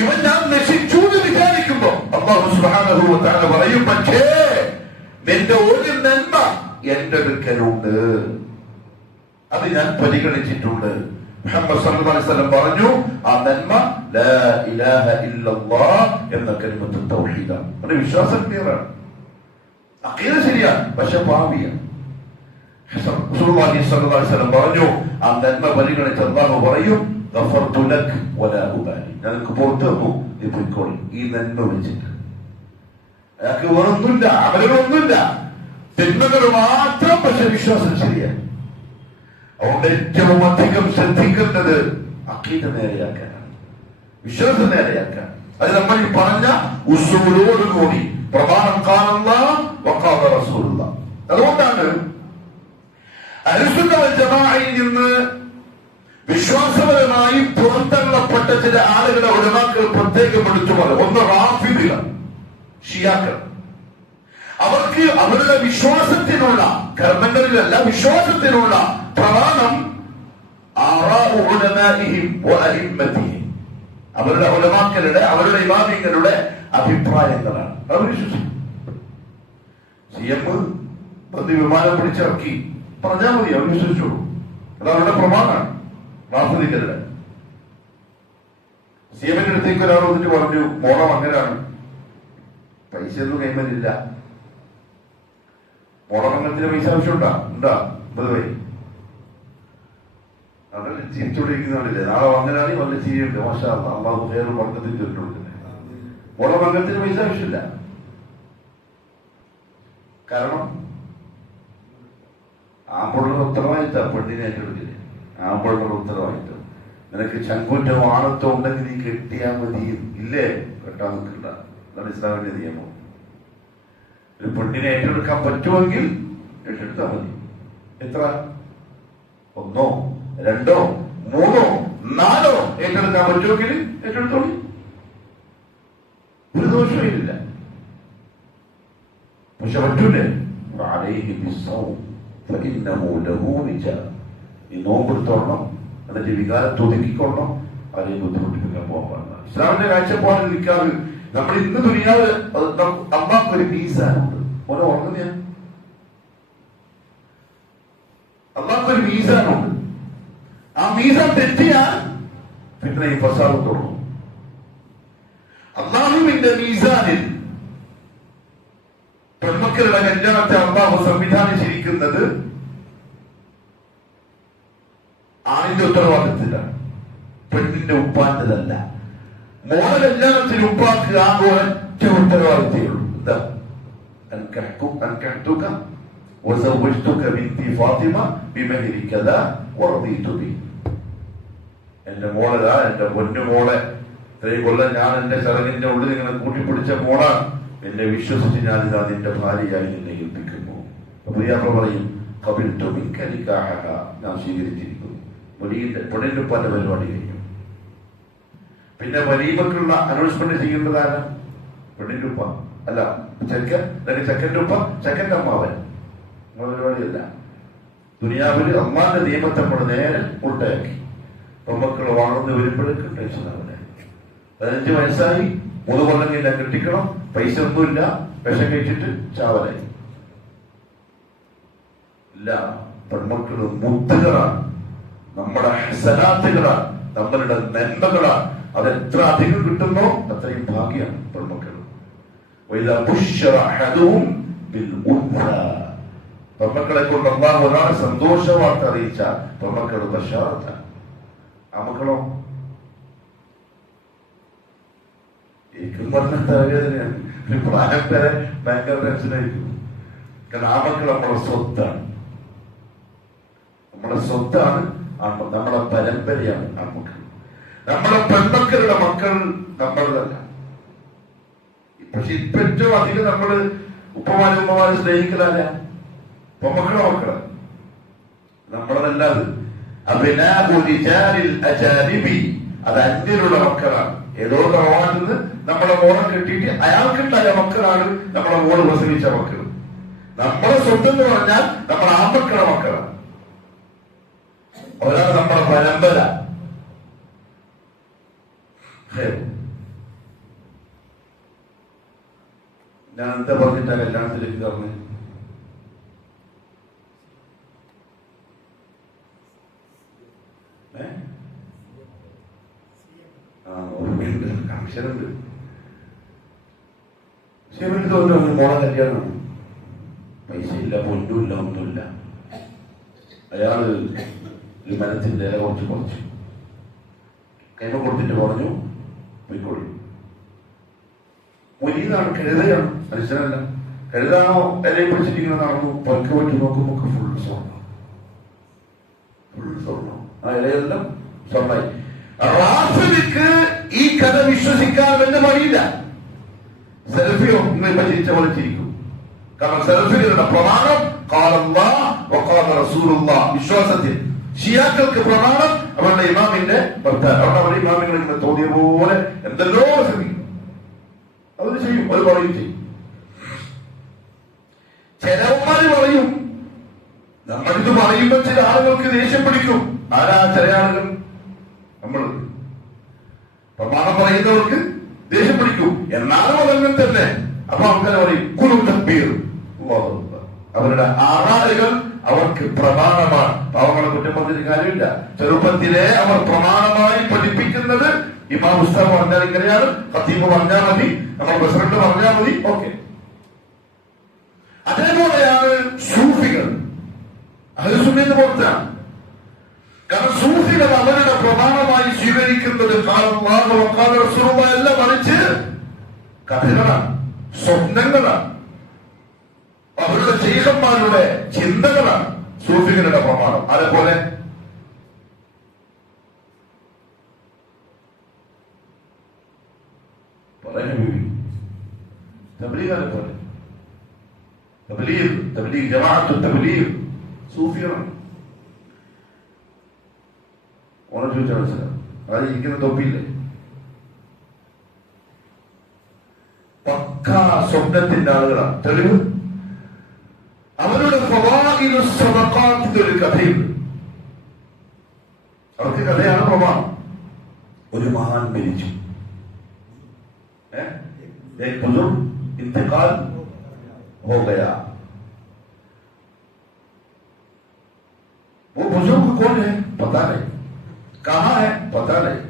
ഇവൻ ഞാൻ നശിച്ചു എന്ന് വിചാരിക്കുമ്പോ അല്ലാഹു സുബ്ഹാനഹു വ തആല പറയും, പക്ഷേ നിന്റെ ഒരു നന്മ എന്റെ അടുക്കലുണ്ട്, അത് ഞാൻ പരിഗണിച്ചിട്ടുണ്ട്. മുഹമ്മദ് സല്ലല്ലാഹു അലൈഹി വസല്ലം പറഞ്ഞു, ആ നന്മ ലാ ഇലാഹ ഇല്ലല്ലാഹ് എന്ന കലിമത്ത് തൗഹീദാണ്. അത് വിശ്വാസം ക്ലിയറാണ്, അഖീദ ശരിയാണ്, പക്ഷെ പാപിയാണ്. റസൂലുള്ളാഹി സ്വല്ലല്ലാഹു അലൈഹി വസല്ലം പറഞ്ഞു, ആ നന്മ പരിഗണിച്ച് അല്ലാഹു പറയും, ഗഫർതു ലക് വലാ ഉബാലി, നിനക്ക് പുറത്തു തന്നു, നീ പോയിക്കോളി ഈ നന്മ വിളിച്ചിട്ട്. അയാൾക്ക് വേറൊന്നുമില്ല, അമലുകളൊന്നുമില്ല, തിന്മകൾ മാത്രം, പക്ഷെ വിശ്വാസം ശരിയാണ്. അതുകൊണ്ട് ഏറ്റവും അധികം ശ്രദ്ധിക്കേണ്ടത് അഖീദ നേരെയാക്കാനാണ്, വിശ്വാസം നേരെയാക്കാൻ. അത് നമ്മൾ ഈ പറഞ്ഞ ഉസൂലോടുകൂടി പ്രമാണം കാണുന്ന വഖാല റസൂലുള്ള. അതുകൊണ്ടാണ് അഹ്ലുസുന്ന വൽ ജമാഅയിൽ നിന്ന് വിശ്വാസപരമായി പുറന്തള്ളപ്പെട്ട ചില ആളുകളെ ഉലമാക്കൾ പ്രത്യേകം എടുത്തു പറയും. ഒന്ന് റാഫിദികൾ, ഷിയാക്കൾ. അവർക്ക് അവരുടെ വിശ്വാസത്തിനുള്ള, കർമ്മങ്ങളിലല്ല വിശ്വാസത്തിനുള്ള പ്രമാണം അവരുടെ ഉലമാക്കളുടെ, അവരുടെ ഇമാമിങ്ങളുടെ അഭിപ്രായങ്ങളാണ്. അവർ വിശ്വസിക്കും. CM വന്ന് വിമാനം പിടിച്ചിറക്കി പറഞ്ഞാൽ മതി, അവർ വിശ്വസിച്ചോളൂ. അത് അവരുടെ പ്രമാണമാണ്. റാഫിദികളുടെ CM അടുത്തേക്ക് ഒരാൾ വന്നിട്ട് പറഞ്ഞു, മോളം അങ്ങനെയാണ്, പൈസ ഒന്നും കൈമലില്ല. മോളമംഗലത്തിന് പൈസ ആവശ്യമുണ്ടാ? ഉണ്ടാ? 50 വഴി അവിടെ ചിരിച്ചോണ്ടിരിക്കുന്നില്ലേ? നാളെ വന്നതാണ് വല്ല ചിരിയുണ്ട്. മാഷാ അല്ലാഹ്, അല്ലാഹു ഖൈറും ബർക്കത്തും ചൊല്ലിട്ടുണ്ട്. മോളമംഗലത്തിന് പൈസ ആവശ്യമില്ല. കാരണം ആമ്പിളുടെ ഉത്തരവാദിത്തം പെണ്ണിനെ ഏറ്റെടുക്കില്ല. ആമ്പിളുടെ ഉത്തരവാദിത്തം. നിനക്ക് ചങ്കൂറ്റം ആണത്തം ഉണ്ടെങ്കിൽ നീ കെട്ടിയാൽ മതി. ഇല്ലേ? കെട്ടാൻ നിൽക്കണ്ട. അതാണ് ഇസ്ലാമിന്റെ നിയമം. ഒരു പെണ്ണിനെ ഏറ്റെടുക്കാൻ പറ്റുമെങ്കിൽ ഏറ്റെടുത്താൽ മതി. എത്ര? 1, 2, 3, 4 ഏറ്റെടുക്കാൻ പറ്റുമെങ്കിൽ ഏറ്റെടുത്തോളി, ഒരു ദോഷവും ഇല്ല. പക്ഷെ പറ്റൂലേ? ഈ നോമ്പെടുത്തോളണം, അതിന്റെ വികാരത്തെ ഒതുക്കിക്കൊള്ളണം, ആരെയും ബുദ്ധിമുട്ടിപ്പിക്കാൻ പോകാൻ പാടില്ല. ഇസ്ലാമിന്റെ കാഴ്ചപ്പാടിൽ നിൽക്കാറ് നമ്മൾ ഇന്ന് ദുനിയാവ് അള്ളാഹ്ക്കൊരു മീസാനുണ്ട്. ഓരോ ഉറങ്ങുന്ന അള്ളാഹ്ക്കൊരു മീസാനുണ്ട്. ആ മീസാൻ തെറ്റിയാൽ പിന്നെ ഈ ഫസാദ് തുടങ്ങും. അള്ളാഹുവിന്റെ മീസാനിൽ പെൺമക്കളുടെ കല്യാണത്തെ അള്ളാഹു സംവിധാനിച്ചിരിക്കുന്നത് ആണിന്റെ ഉത്തരവാദിത്തത്തിലാണ്, പെണ്ണിന്റെ ഉപ്പാന്റെതല്ല. മോളെ കല്യാണത്തിന് ഉപ്പാക്ക് ആകെ ഒറ്റ ഉത്തരവാദിത്തേ ഉള്ളൂ. എന്താ? എന്റെ മോളതാ, എന്റെ പൊന്നു മോളെ, ഇത്രയും കൊല്ലം ഞാൻ എന്റെ ചടങ്ങിന്റെ ഉള്ളിൽ നിങ്ങളെ കൂട്ടിപ്പിടിച്ച മോളാണ്, എന്നെ വിശ്വസിച്ച് ഞാനിതാ നിന്റെ ഭാര്യയായി നിന്നെ ഏൽപ്പിക്കുന്നു. പ്രിയാപ്പ പറയും, ഞാൻ സ്വീകരിച്ചിരിക്കുന്നു. പെണ്ണിന്റെ ഉപ്പാന്റെ പരിപാടി കഴിഞ്ഞു. പിന്നെ വലീമക്കുള്ള അനൗൺസ്മെന്റ് ചെയ്യേണ്ടതാണ് പെണ്ണിന്റെ ഉപ്പ, അല്ല ചെക്കൻ, ചെക്കന്റെ ഉപ്പ, ചെക്കന്റെ അമ്മാവൻ. പരിപാടിയല്ല. ദുനിയാവിൽ അള്ളാന്റെ നിയമത്തെ നമ്മൾ നേരെ ഉൾട്ടാക്കി. പെൺമക്കൾ വളർന്ന് വരുമ്പോഴേക്കും ടെൻഷനാവില്ല. 15 വയസ്സായി 3 കൊല്ലം കഴിഞ്ഞാൽ കെട്ടിക്കണം, പൈസ ഒന്നുമില്ല, വിഷം കഴിച്ചിട്ട് ചാവലായി. ഇല്ല, പെൺമക്കൾ മുത്തുകളാണ്, നമ്മുടെ ഹസനാത്തുകളാണ്, നമ്മളുടെ നന്മകളാണ്. അതെത്ര അധികം കിട്ടുന്നോ അത്രയും ഭാഗ്യമാണ് പെൺമക്കൾ. പെൺമക്കളെ കൊണ്ട് അല്ലാഹു ഒരാൾ സന്തോഷ വാർത്ത അറിയിച്ച പെൺമക്കൾ ബശാറത്ത. ആ മക്കളോ ഏക്കും പറഞ്ഞ തലവേദനയാണ്. ഒരു പ്രായം വരെ ഭയങ്കര ടെൻഷനായിരിക്കും. കാരണം ആ മക്കൾ നമ്മുടെ സ്വത്താണ്, നമ്മുടെ സ്വത്താണ്, നമ്മുടെ പരമ്പരയാണ് ആൺമക്കൾ. നമ്മുടെ പെൺമക്കളുടെ മക്കൾ നമ്മളുടേതല്ല. പക്ഷെ ഇപ്പൊ ഏറ്റവും അധികം നമ്മള് ഉപ്പമാരും സ്നേഹിക്കലല്ല, പെൺമക്കളെ മക്കള് നമ്മളതല്ലാതെ. അത് അന്യരുടെ മക്കളാണ്. ഏതോ തറവാട്ടിൽ നിന്ന് നമ്മളെ മോളെ കെട്ടിയിട്ട് അയാൾക്കുണ്ടായ മക്കളാണ് നമ്മളെ മോള് പ്രസവിച്ച മക്കൾ. നമ്മുടെ സ്വന്തം എന്ന് പറഞ്ഞാൽ നമ്മുടെ ആൺമക്കളെ മക്കളാണ്. അവരാണ് നമ്മുടെ പരമ്പര. ഞാൻ എന്താ പറഞ്ഞിട്ടാ കല്യാണത്തിലേക്ക് കറന്ന്? ഓർമ്മയുണ്ട്, കമ്മീഷനുണ്ട്. ശിവന് തോന്നുന്നു മോളെ കല്യാണമാണ്. പൈസ ഇല്ല, പൊന്നുമില്ല, ഒന്നുമില്ല. അയാള് ഒരു മരത്തിന്റെ ഇല കുറച്ച് കൈമ കൊടുത്തിട്ട് പറഞ്ഞു പോയിക്കോളി. മുരീതാണ്, കഴുതയാണ്, മനുഷ്യനല്ല. കഴുതാണോ ഇലയെ പിടിച്ചിരിക്കുന്ന നടന്നു പൽക്ക് പറ്റി നോക്കുമ്പോ ഫുൾ സ്വർണ്ണം. ആ ഇലയെല്ലാം സ്വർണ്ണായി. റാഫിലിക്ക് ഈ കഥ വിശ്വസിക്കാൻ വേണ്ട വഴിയില്ല. സെൽഫിയോ ഇന്ന് ഇപ്പൊ ചിരിച്ച പോലെ ചിരിക്കും. കാരണം സെൽഫികളുടെ പ്രമാണം വിശ്വാസത്തിൽ ഷിയാക്കൾക്ക് പ്രമാണം അവരുടെ ഇമാമിന്റെ ഭർത്താവ്. അവിടെ അവരുടെ ഇമാമിങ്ങൾ തോന്നിയ പോലെ എന്തെല്ലോ ശ്രമിക്കും, അവര് ചെയ്യും, അത് പറയും ചെയ്യും. ചിലവന്മാര് പറയും, നമ്മളിത് പറയുമ്പോൾ ചില ആളുകൾക്ക് ദേഷ്യം പിടിക്കും. ആരാ ചില ആളുകൾ? നമ്മൾ പ്രമാണം പറയുന്നവർക്ക് ദേഷ്യം പിടിക്കും. എന്നാലും അതങ്ങനെ തന്നെ. അപ്പൊ ആൾക്കാരെ പറയും കുലു തക്ബീർ. അവരുടെ ആറാളുകൾ അവർക്ക് പ്രമാണമാണ്. പാവങ്ങളെ കുറ്റം പറഞ്ഞൊരു കാര്യമില്ല. ചെറുപ്പത്തിലെ അവർ പ്രമാണമായി പഠിപ്പിക്കുന്നത് ഇമാം ഉസ്താദ് പറഞ്ഞാൽ ഇങ്ങനെയാണ്, ഖത്തീബ് പറഞ്ഞാൽ മതി, നമ്മൾ പ്രസിഡന്റ് പറഞ്ഞാൽ മതി, ഓക്കെ. അതേപോലെയാണ് സൂഫികൾ. അഹ്ലു സുന്നത്ത് പുറത്താണ്. കാരണം സൂഫികൾ അവരുടെ പ്രമാണമായി സ്വീകരിക്കുന്നത് എല്ലാം മറിച്ച് കഥകളാണ്, സ്വപ്നങ്ങളാണ്, അവരുടെ ശൈഖന്മാരുടെ ചിന്തകളാണ് സൂഫികളുടെ പ്രമാണം. അതേപോലെ തബ്ലീഗിനെ പോലെ തബ്ലീഗ് ജമാഅത്ത് തബ്ലീഗ് സൂഫികളാണ്. ഓണം ചോദിച്ചാൽ മനസ്സിലാവും. അത് ഇരിക്കുന്ന തൊപ്പിയില്ലേ, പക്കാ സ്വപ്നത്തിന്റെ ആളുകളാണ്. തെളിവ് അവരുടെ ഒരു കഥയുണ്ട്. അവർക്ക് കഥയാണ് പ്രമാണം. ഒരു മഹാൻ മരിച്ചു, इंतकाल हो गया. वो बुजुर्ग कौन है पता नहीं, कहां है पता नहीं,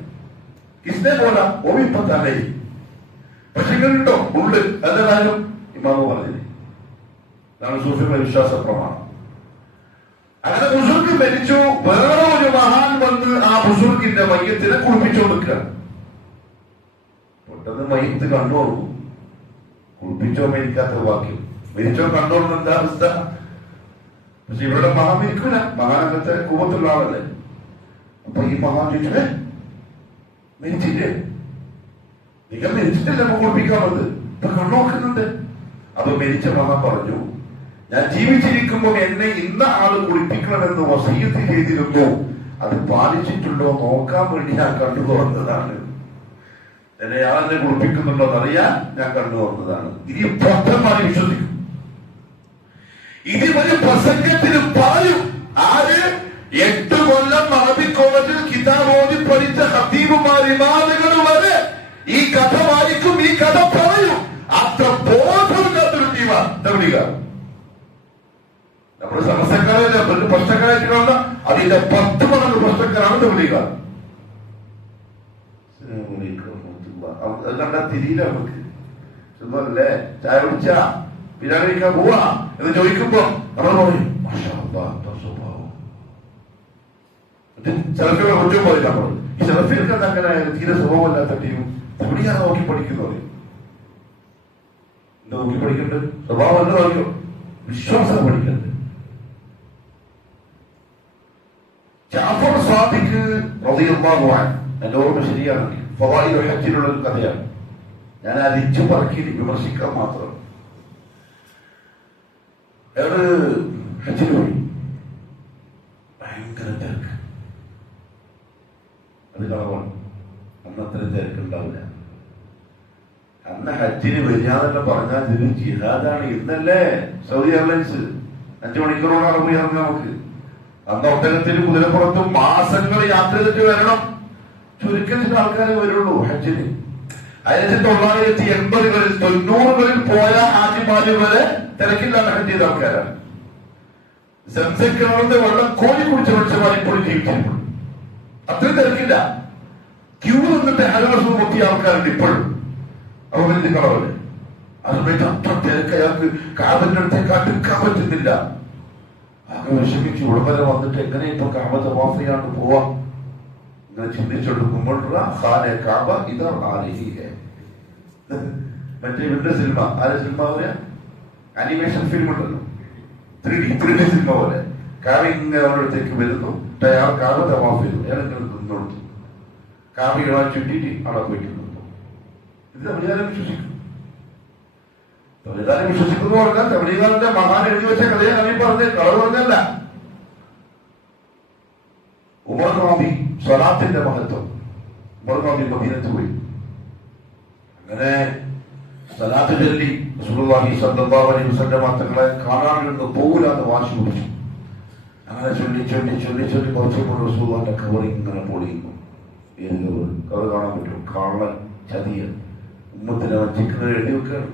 किसने बोला वो भी पता नहीं. പക്ഷെ കേട്ടോ ഉള്ളിൽ എന്താ കാര്യം? ഇമാമ പറഞ്ഞില്ലേ, അതാണ് സൂഫിയുടെ വിശ്വാസ പ്രമാണം. അങ്ങനെ ബുസുർഗ് മരിച്ചു. വേറെ ഒരു മഹാൻ വന്ന് ആ ബുസുർഗിന്റെ മയ്യത്തിനെ കുളിപ്പിച്ചുകൊടുക്കുക. പെട്ടെന്ന് മയ്യത്ത് കണ്ടോളൂ. കുളിപ്പിച്ചോ മരിക്കാത്ത വാക്യം, മരിച്ചോ കണ്ടോളുന്ന എന്താ അവസ്ഥ? പക്ഷെ ഇവരുടെ മഹാൻ മരിക്കൂല. മഹാൻ അങ്ങനത്തെ കൂപത്തുള്ള ആളല്ലേ. അപ്പൊ ഈ മഹാൻ ചോദിച്ചേ മരിച്ചില്ലേ? നിങ്ങൾ മരിച്ചിട്ടല്ലേ നമ്മൾ കുളിപ്പിക്കാൻ വന്നത്, ഇപ്പൊ കണ്ണോക്കുന്നുണ്ട്. അപ്പൊ മരിച്ച മഹാൻ പറഞ്ഞു, ഞാൻ ജീവിച്ചിരിക്കുമ്പോൾ എന്നെ ഇന്ന ആള് കുളിപ്പിക്കണമെന്ന് വസീയത്ത് ചെയ്തിരുന്നു, അത് പാലിച്ചിട്ടുണ്ടോ നോക്കാൻ വേണ്ടി ഞാൻ കണ്ടു തുറന്നതാണ്. എന്നെ ആളെന്നെ കുളിപ്പിക്കുന്നുണ്ടോ എന്നറിയാൻ ഞാൻ കണ്ടു തുറന്നതാണ്. ഇത് ഭക്തന്മാരെ വിശ്വസിക്കും. ഇത് ഒരു പ്രസംഗത്തിന് പറയും, ആര് 8 കൊല്ലം അറബി കോളേജിൽ കിതാബ് ഓതി പഠിച്ച ഹബീബുമാർ ഇമാമുകൾ വരെ ഈ കഥ വായിക്കും, ഈ കഥ പറയും. അത്ര ബോധമില്ലാത്തൊരു ടീമാണ് തബ്ലീഗുകാർ. നമ്മുടെ സമസ്തക്കാരല്ല, പ്രശ്നക്കാരായിട്ട് കാണുന്ന അതിന്റെ 10 മടങ്ങ് പ്രശ്നക്കാരാണ് തബ്ലീഗുകാർ. അത് കണ്ടാൽ തിരിയില്ല നമുക്ക്. സുഖമല്ലേ, ചായ കുടിച്ചാ ബിരിയാണി കഴിക്കാൻ പോവാ എന്ന് ചോദിക്കുമ്പോ നമ്മൾ പറയും സ്വഭാവം. സെൽഫികളെ കുറ്റം പോയില്ല. നമ്മൾ ഈ സെൽഫികൾക്ക് അങ്ങനെ തീരെ സ്വഭാവമല്ലാത്ത ടീം തബ്ലീഗാണ് നോക്കി പഠിക്കുന്നത്. എന്താ നോക്കി പഠിക്കേണ്ടത്? സ്വഭാവം എന്താ നോക്കിയോ? വിശ്വാസം പഠിക്കേണ്ടത്. ജാഫർ സാദിഖ് റളിയല്ലാഹു അൻഹു, എന്റെ ഓർമ്മ ശരിയാണെങ്കിൽ ഫവായിദുൽ ഹജ്ജിലുള്ള ഒരു കഥയാണ്. ഞാൻ അരിച്ചു പറക്കി വിമർശിക്കാൻ മാത്രം. അയാള് ഹജ്ജിന് പോയി, ഭയങ്കര തിരക്ക്. അത് കളവാണ്, അന്നത്ര തിരക്കുണ്ടാവില്ല. അന്ന് ഹജ്ജിന് വരികയെന്നല്ല പറഞ്ഞാൽ ഇതൊരു ജിഹാദാണ്. ഇന്നല്ലേ സൗദി എയർലൈൻസ് 5 മണിക്കൂറോടാണ് പോയി ഇറങ്ങുക നമുക്ക്. അന്ന് ഒട്ടകത്തിന് കുതിരപ്പുറത്തും മാസങ്ങൾ യാത്ര ചെയ്തിട്ട് വരണം. ചുരുക്കം ചില ആൾക്കാരെ വരുള്ളൂ ഹജ്ജിന്. 1980-കളിൽ 90-കളിൽ പോയ ഹാജിമാര് വരെ തിരക്കില്ലാതെ ഹജ്ജ് ചെയ്ത ആൾക്കാരാണ്. സംസക്കിണറിന്റെ വെള്ളം കോഴി കുടിച്ച മനുഷ്യന്മാർ ഇപ്പോഴും ജീവിച്ചിട്ടുണ്ട്. അത്രയും തിരക്കില്ല. ക്യൂ നിന്നിട്ട് ഹരവർഷം പൊട്ടിയ ആൾക്കാരുണ്ട് ഇപ്പോഴും. അവർ വലിയ കളവല്ലേ. ആ സമയത്ത് അത്ര തിരക്ക് അയാൾക്ക് കാബന്റെ അടുത്തേക്ക് അടുക്കാൻ പറ്റുന്നില്ല. ആകെ വിഷമിച്ചു. ഉടമ്പര വന്നിട്ട് എങ്ങനെ ഇപ്പൊ കാബ തവാഫ് ചെയ്യാണ്ട് പോവാ ഇങ്ങനെ ചിന്തിച്ചെടുക്കുമ്പോൾ കാബ ഇതാ ആലിഹിഹേ. മറ്റേ ഇവരുടെ സിനിമ, ആരെ സിനിമ പറയാ, അനിമേഷൻ ഫിലിം ഉണ്ടല്ലോ, 3D സിനിമ പോലെ. കാബ ഇങ്ങനെ അവരുടെ വരുന്നു, അയാൾ കാബ തവാഫ് ചെയ്തു, അയാൾ ഇങ്ങനെ നിന്നോടുത്തു. കാബ ഇയാളെ ചുറ്റിട്ട് അവിടെ പോയിട്ട് നിന്നു. ഇത് തമിഴ്നാട് വിശ്വസിക്കും. തമിഴ്നാട് വിശ്വസിക്കുന്നു പറഞ്ഞാൽ തമിഴ്നാടിന്റെ മഹാൻ എഴുതി വെച്ച കഥയെ ഞാൻ പറഞ്ഞ കളവ് പറഞ്ഞല്ല. ഉമർ ഖാദി സ്വലാത്തിന്റെ മഹത്വം. ഉമർ ഖാദി മദീനത്ത് പോയി, അങ്ങനെ സ്വലാത്ത് ചൊല്ലി റസൂലുള്ളാഹി സ്വല്ലല്ലാഹു അലൈഹി വസല്ലം തങ്ങളെ കാണാനൊന്നും പോകില്ലാന്ന് വാശി പിടിച്ചു. അങ്ങനെ ചൊല്ലി ചൊല്ലി ചൊല്ലി ചൊല്ലി കുറച്ചുമ്പോൾ റസൂലുള്ളാഹിന്റെ കവർ ഇങ്ങനെ പൊളിയുന്നു. കവർ കാണാൻ പറ്റും. കള്ളൻ, ചതിയൻ, ഉമ്മത്തിനെ വഞ്ചിക്കുന്നത് എഴുതി വെക്കുകയാണ്.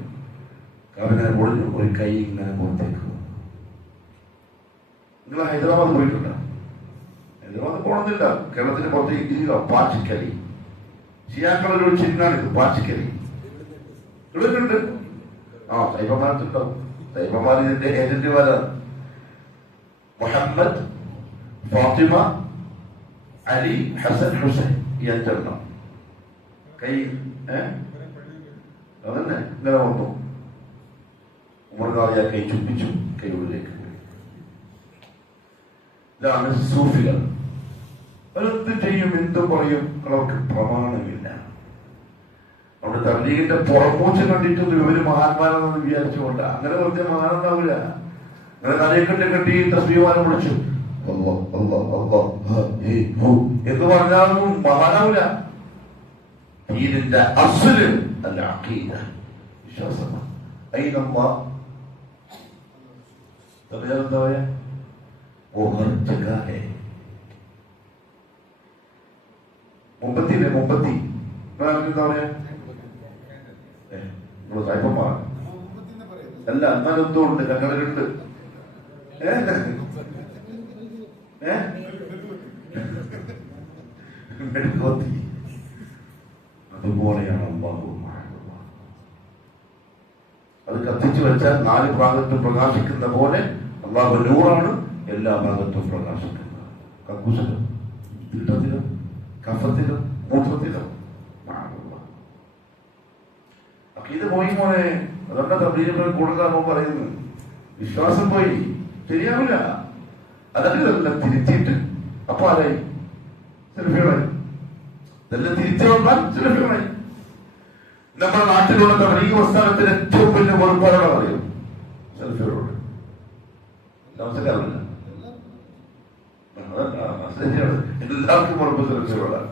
കവറിങ്ങനെ പൊളിഞ്ഞു. ഒരു കൈ ഇങ്ങനെ പുറത്തേക്ക്. നിങ്ങൾ ഹൈദരാബാദ് പോയിട്ടുണ്ടോ? ഹൈദരാബാദ് പോകണമെന്നില്ല, കേരളത്തിന് പുറത്തേക്ക് പാച്ചിക്കലി. ഷിയാക്കളൊരു ചിഹ്നാണിത്, പാച്ചിക്കലി. ഇവിടെയുണ്ട്. ആ സൈബന്മാർക്കുണ്ടാവും. സൈബന്മാർ ഇതിന്റെ ഏജന്റുമാരാണ്. മുഹമ്മദ്, ഫാത്തിമ, അലി, ഹസൻ, ഹുസൈൻ, ഈ 5 എണ്ണം. കൈ അതന്നെ ഇങ്ങനെ വന്നു. ഉമർഗാദിയ കൈ ചുപ്പിച്ചു, കൈ ഉള്ളിലേക്ക് പോയി. ഇതാണ് സൂഫികൾ. അവരെന്ത് ചെയ്യും, എന്തും പറയും, അവർക്ക് പ്രമാണമില്ല. നമ്മുടെ തബ്ലീഗിന്റെ പുറമൂച്ച കണ്ടിട്ടൊന്നും ഇവര് മഹാന്മാരെന്ന് വിചാരിച്ചുകൊണ്ട് അങ്ങനെ പറഞ്ഞ മഹാനുണ്ടാവില്ല. അങ്ങനെ തലയെക്കെട്ട് കെട്ടി തസ്ബീഹ് വിളിച്ചു എന്ന് പറഞ്ഞാലും മഹാനാവില്ല. ദീനിന്റെ അസ്ല് അല്ല അഖീദ, വിശ്വാസമാണ്. അയ്നല്ലാഹ് എന്താ പറയാ, മുമ്പത്തില്ലേ, മുമ്പത്തി എന്താ പറയാ, സായിപ്പന്മാർ അല്ല, എന്നാലും എന്തോ ഉണ്ട്, ഞങ്ങളുണ്ട്. അതുപോലെയാണ് അല്ലാഹു. അത് കത്തിച്ചു വെച്ചാൽ 4 ഭാഗത്തും പ്രകാശിക്കുന്ന പോലെ അല്ലാഹു നൂറാണ്, എല്ലാ ഭാഗത്തും പ്രകാശിക്കുന്നത്. കക്കൂസിലും തീട്ടത്തിലും കഫത്തിലും മൂത്രത്തിലും ഇത് പോയി മോനെ. അതുകൊണ്ട് തബ്ലീഗിൽ കൂടുതലാണോ പറയുന്നത്, വിശ്വാസം പോയി, ശരിയാവില്ല. അതെല്ലാം തിരുത്തിയിട്ട് അപ്പൊ ആരായി? സെൽഫികളായി. ഇതെല്ലാം തിരിച്ചു വന്നാൽ സെൽഫികളായി. നമ്മുടെ നാട്ടിലുള്ള തബ്ലീഗ് പ്രസ്ഥാനത്തിന് ഏറ്റവും വലിയ വെറുപ്പാരോട് അറിയും, സെൽഫികളോട്. മനസ്സിലാവില്ല, എല്ലാവർക്കും വെറുപ്പ് സെൽഫികളോടാണ്.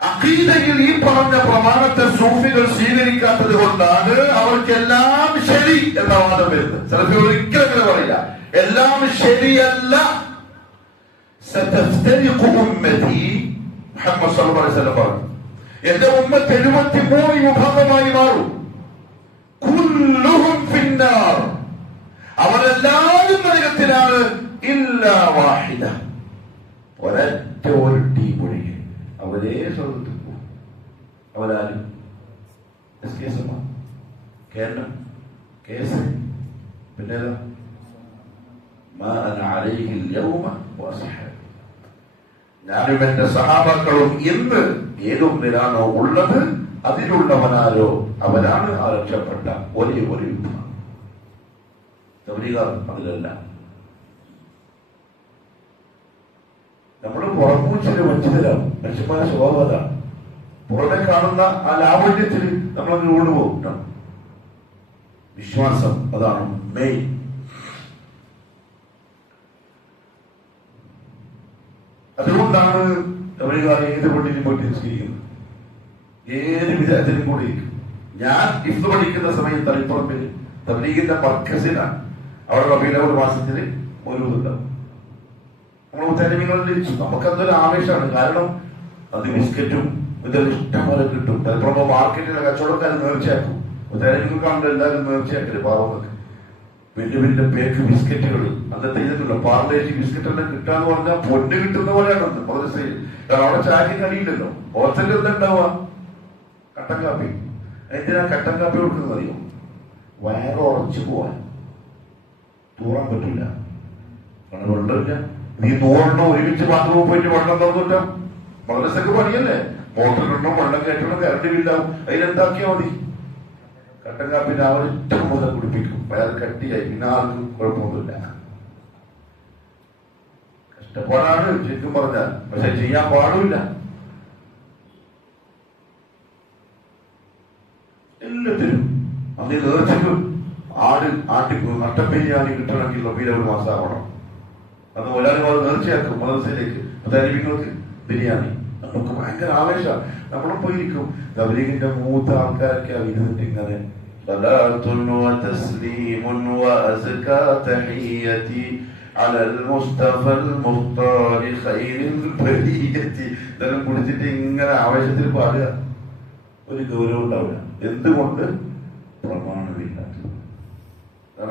അഖീദയിൽ ഈ പറഞ്ഞ പ്രമാണത്തെ സൂഫികൾ സ്വീകരിക്കാത്തത് കൊണ്ടാണ് അവർക്കെല്ലാം ശരി എന്ന വാദം വരുന്നത്. സെൽഫികൾ ഒരിക്കലും അങ്ങനെ പറയില്ല. എല്ലാം ശരിയല്ല. സതഫ്തരിഖു ഉമ്മതി, മുഹമ്മദ് സല്ലല്ലാഹു അലൈഹി വസല്ലം പറഞ്ഞു, എന്റെ ഉമ്മത്ത് 73 വിഭാഗമായി മാറും. കുല്ലുഹും ഫിന്നാർ, അവരെല്ലാവരും നരകത്തിലാണ്. ഇല്ലാ വാഹിദ, ഒരൊറ്റ ഒരു ടീം ഒഴികെ അവരേ സ്വർഗ്ഗത്തിൽ പോകും. അവരാരും കേരളം കേസ് പിന്നെ ഞാനും എന്റെ സഹാബാക്കളും ഇന്ന് ഏതൊന്നിലാണോ ഉള്ളത് അതിലുള്ളവനാരോ അവനാണ് ആ രക്ഷപ്പെട്ട ഒരേ ഒരു യുദ്ധം. അതിലല്ല നമ്മൾ പുറമൂച്ചില് വഞ്ചിതരാണ്. മനുഷ്യന്മാരെ സ്വഭാവം അതാണ്. പുറമെ കാണുന്ന ആ ലാവണ്യത്തിൽ നമ്മളതിൽ ഓടുപോകും. വിശ്വാസം അതാണ് മെയിൻ. അതുകൊണ്ടാണ് ഏത് പള്ളിയിലും പോയിട്ട് നിസ്കരിക്കുന്നത്, ഏത് വിധത്തിലും കൂടി ഇരിക്കും. ഞാൻ ഇഫ് പഠിക്കുന്ന സമയത്ത് തളിപ്പറമ്പിൽ തബ്ലീഗിന്റെ മർക്കസിലാണ്. അവിടെ റബീഉൽ മാസത്തിൽ മൗലൂദുണ്ടാവും. നമ്മൾ മുത്തലിമികളിൽ നമുക്കതൊരു ആവേശമാണ്. കാരണം അത് ബിസ്ക്കറ്റും ഇതെല്ലാം ഇഷ്ടം പോലെ കിട്ടും. തളിപ്പറമ്പ് മാർക്കറ്റിലെ കച്ചവടക്കാർ നേർച്ചയാക്കും. മുത്തലിമികൾ കാണുമ്പോൾ എല്ലാവരും നേർച്ചയാക്കല്. പാവങ്ങൾക്ക് വലിയ വലിയ പേക്ക് ബിസ്ക്കറ്റുകൾ അന്നത്തെ ഇതിലുള്ള പാർലേജി ബിസ്ക്കറ്റ് എല്ലാം കിട്ടാന്ന് പറഞ്ഞാൽ പൊന്ന് കിട്ടുന്ന പോലെയാണ് മദ്രസയിൽ. കാരണം അവിടെ ചായക്ക് കടിയില്ലല്ലോ. ഹോസ്റ്റലിൽ എന്താ ഉണ്ടാവുക? കട്ടൻ കാപ്പി. എന്തിനാ കട്ടൻ കാപ്പി കൊടുക്കുന്നത് അറിയോ? വയറ് ഉറച്ചു പോവാൻ, തൂറാൻ പറ്റില്ല. കാരണം വെള്ളമില്ല. നീ 100 ഒരുമിച്ച് ബാത്റൂമിൽ പോയിട്ട് വെള്ളം തുറന്നിട്ടാ മദ്രസക്ക് പണിയല്ലേ? മോട്ടർ ഇടണം, വെള്ളം കയറ്റണം, കറണ്ട് ബില്ലാവും. അതിലെന്താക്കിയാ മതി. കട്ടൻ കാപ്പിന്റെ ആ ഒറ്റ മുതൽ കുടിപ്പിക്കും. വയർ കട്ടിയായി, പിന്നെ ആർക്കും കുഴപ്പമൊന്നുമില്ല. കഷ്ടപ്പാടാണ് ശരിക്കും പറഞ്ഞാൽ, പക്ഷെ ചെയ്യാൻ പാടില്ല. എല്ലാത്തിനും അന്ന് നേർച്ചയ്ക്കും നട്ടൻ ബിരിയാണി കിട്ടണമെങ്കിൽ റബീഉൽ മാസമാവണം. അത് ഒരാൾ നേർച്ചയാക്കും മദ്രസയിലേക്ക് തരീബിങ്ങൾക്ക് ബിരിയാണി. നമുക്ക് ഭയങ്കര ആവേശമാണ്. നമ്മളും പോയിരിക്കും. തബ്ലീഗിന്റെ മൂത്ത ആൾക്കാരൊക്കെ ഇരുന്നിട്ട് ഇങ്ങനെ ഇതെല്ലാം കുടിച്ചിട്ട് ഇങ്ങനെ ആവേശത്തിൽ പാടുക. ഒരു ഗൗരവം ഉണ്ടാവില്ല. എന്തുകൊണ്ട്? പ്രമാണമില്ലാത്തത്.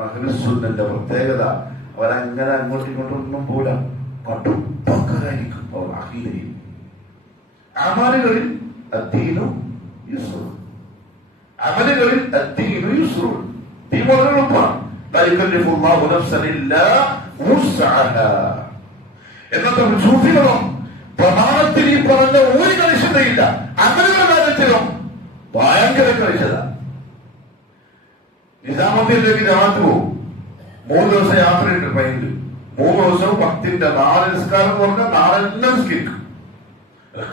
അഹ്ലുസുന്നത്തിന്റെ പ്രത്യേകത അവരങ്ങനെ അങ്ങോട്ടും ഇങ്ങോട്ടൊന്നും പോല കട്ടുപ്പക്കാരായിരിക്കും. അവർ അഖീദയിൽ അമലുകളിൽ അദ്ദീനു യുസ്റുൻ, അമലുകളിൽ അദ്ദീനു യുസ്റുൻ. ഈ വളരെ എളുപ്പമാണ്. ലാ യുകല്ലിഫുല്ലാഹു നഫ്സൻ ഇല്ലാ വുസ്അഹാ. എന്നത്തെ സൂഫികളും പ്രമാണത്തിൽ ഈ പറഞ്ഞ ഒരു കണിശതയില്ല. അമലുകളുടെ കാര്യത്തിലും ഭയങ്കര കണിശത. നിസാമുദ്ദീനിലേക്ക് ജമാഅത്ത് പോകും. 3 ദിവസം യാത്രയുണ്ട് ട്രെയിനിൽ. 3 ദിവസവും 10ന്റെ 4 നിസ്കാരം എന്ന് പറഞ്ഞാൽ 4 നിസ്കരിക്കും.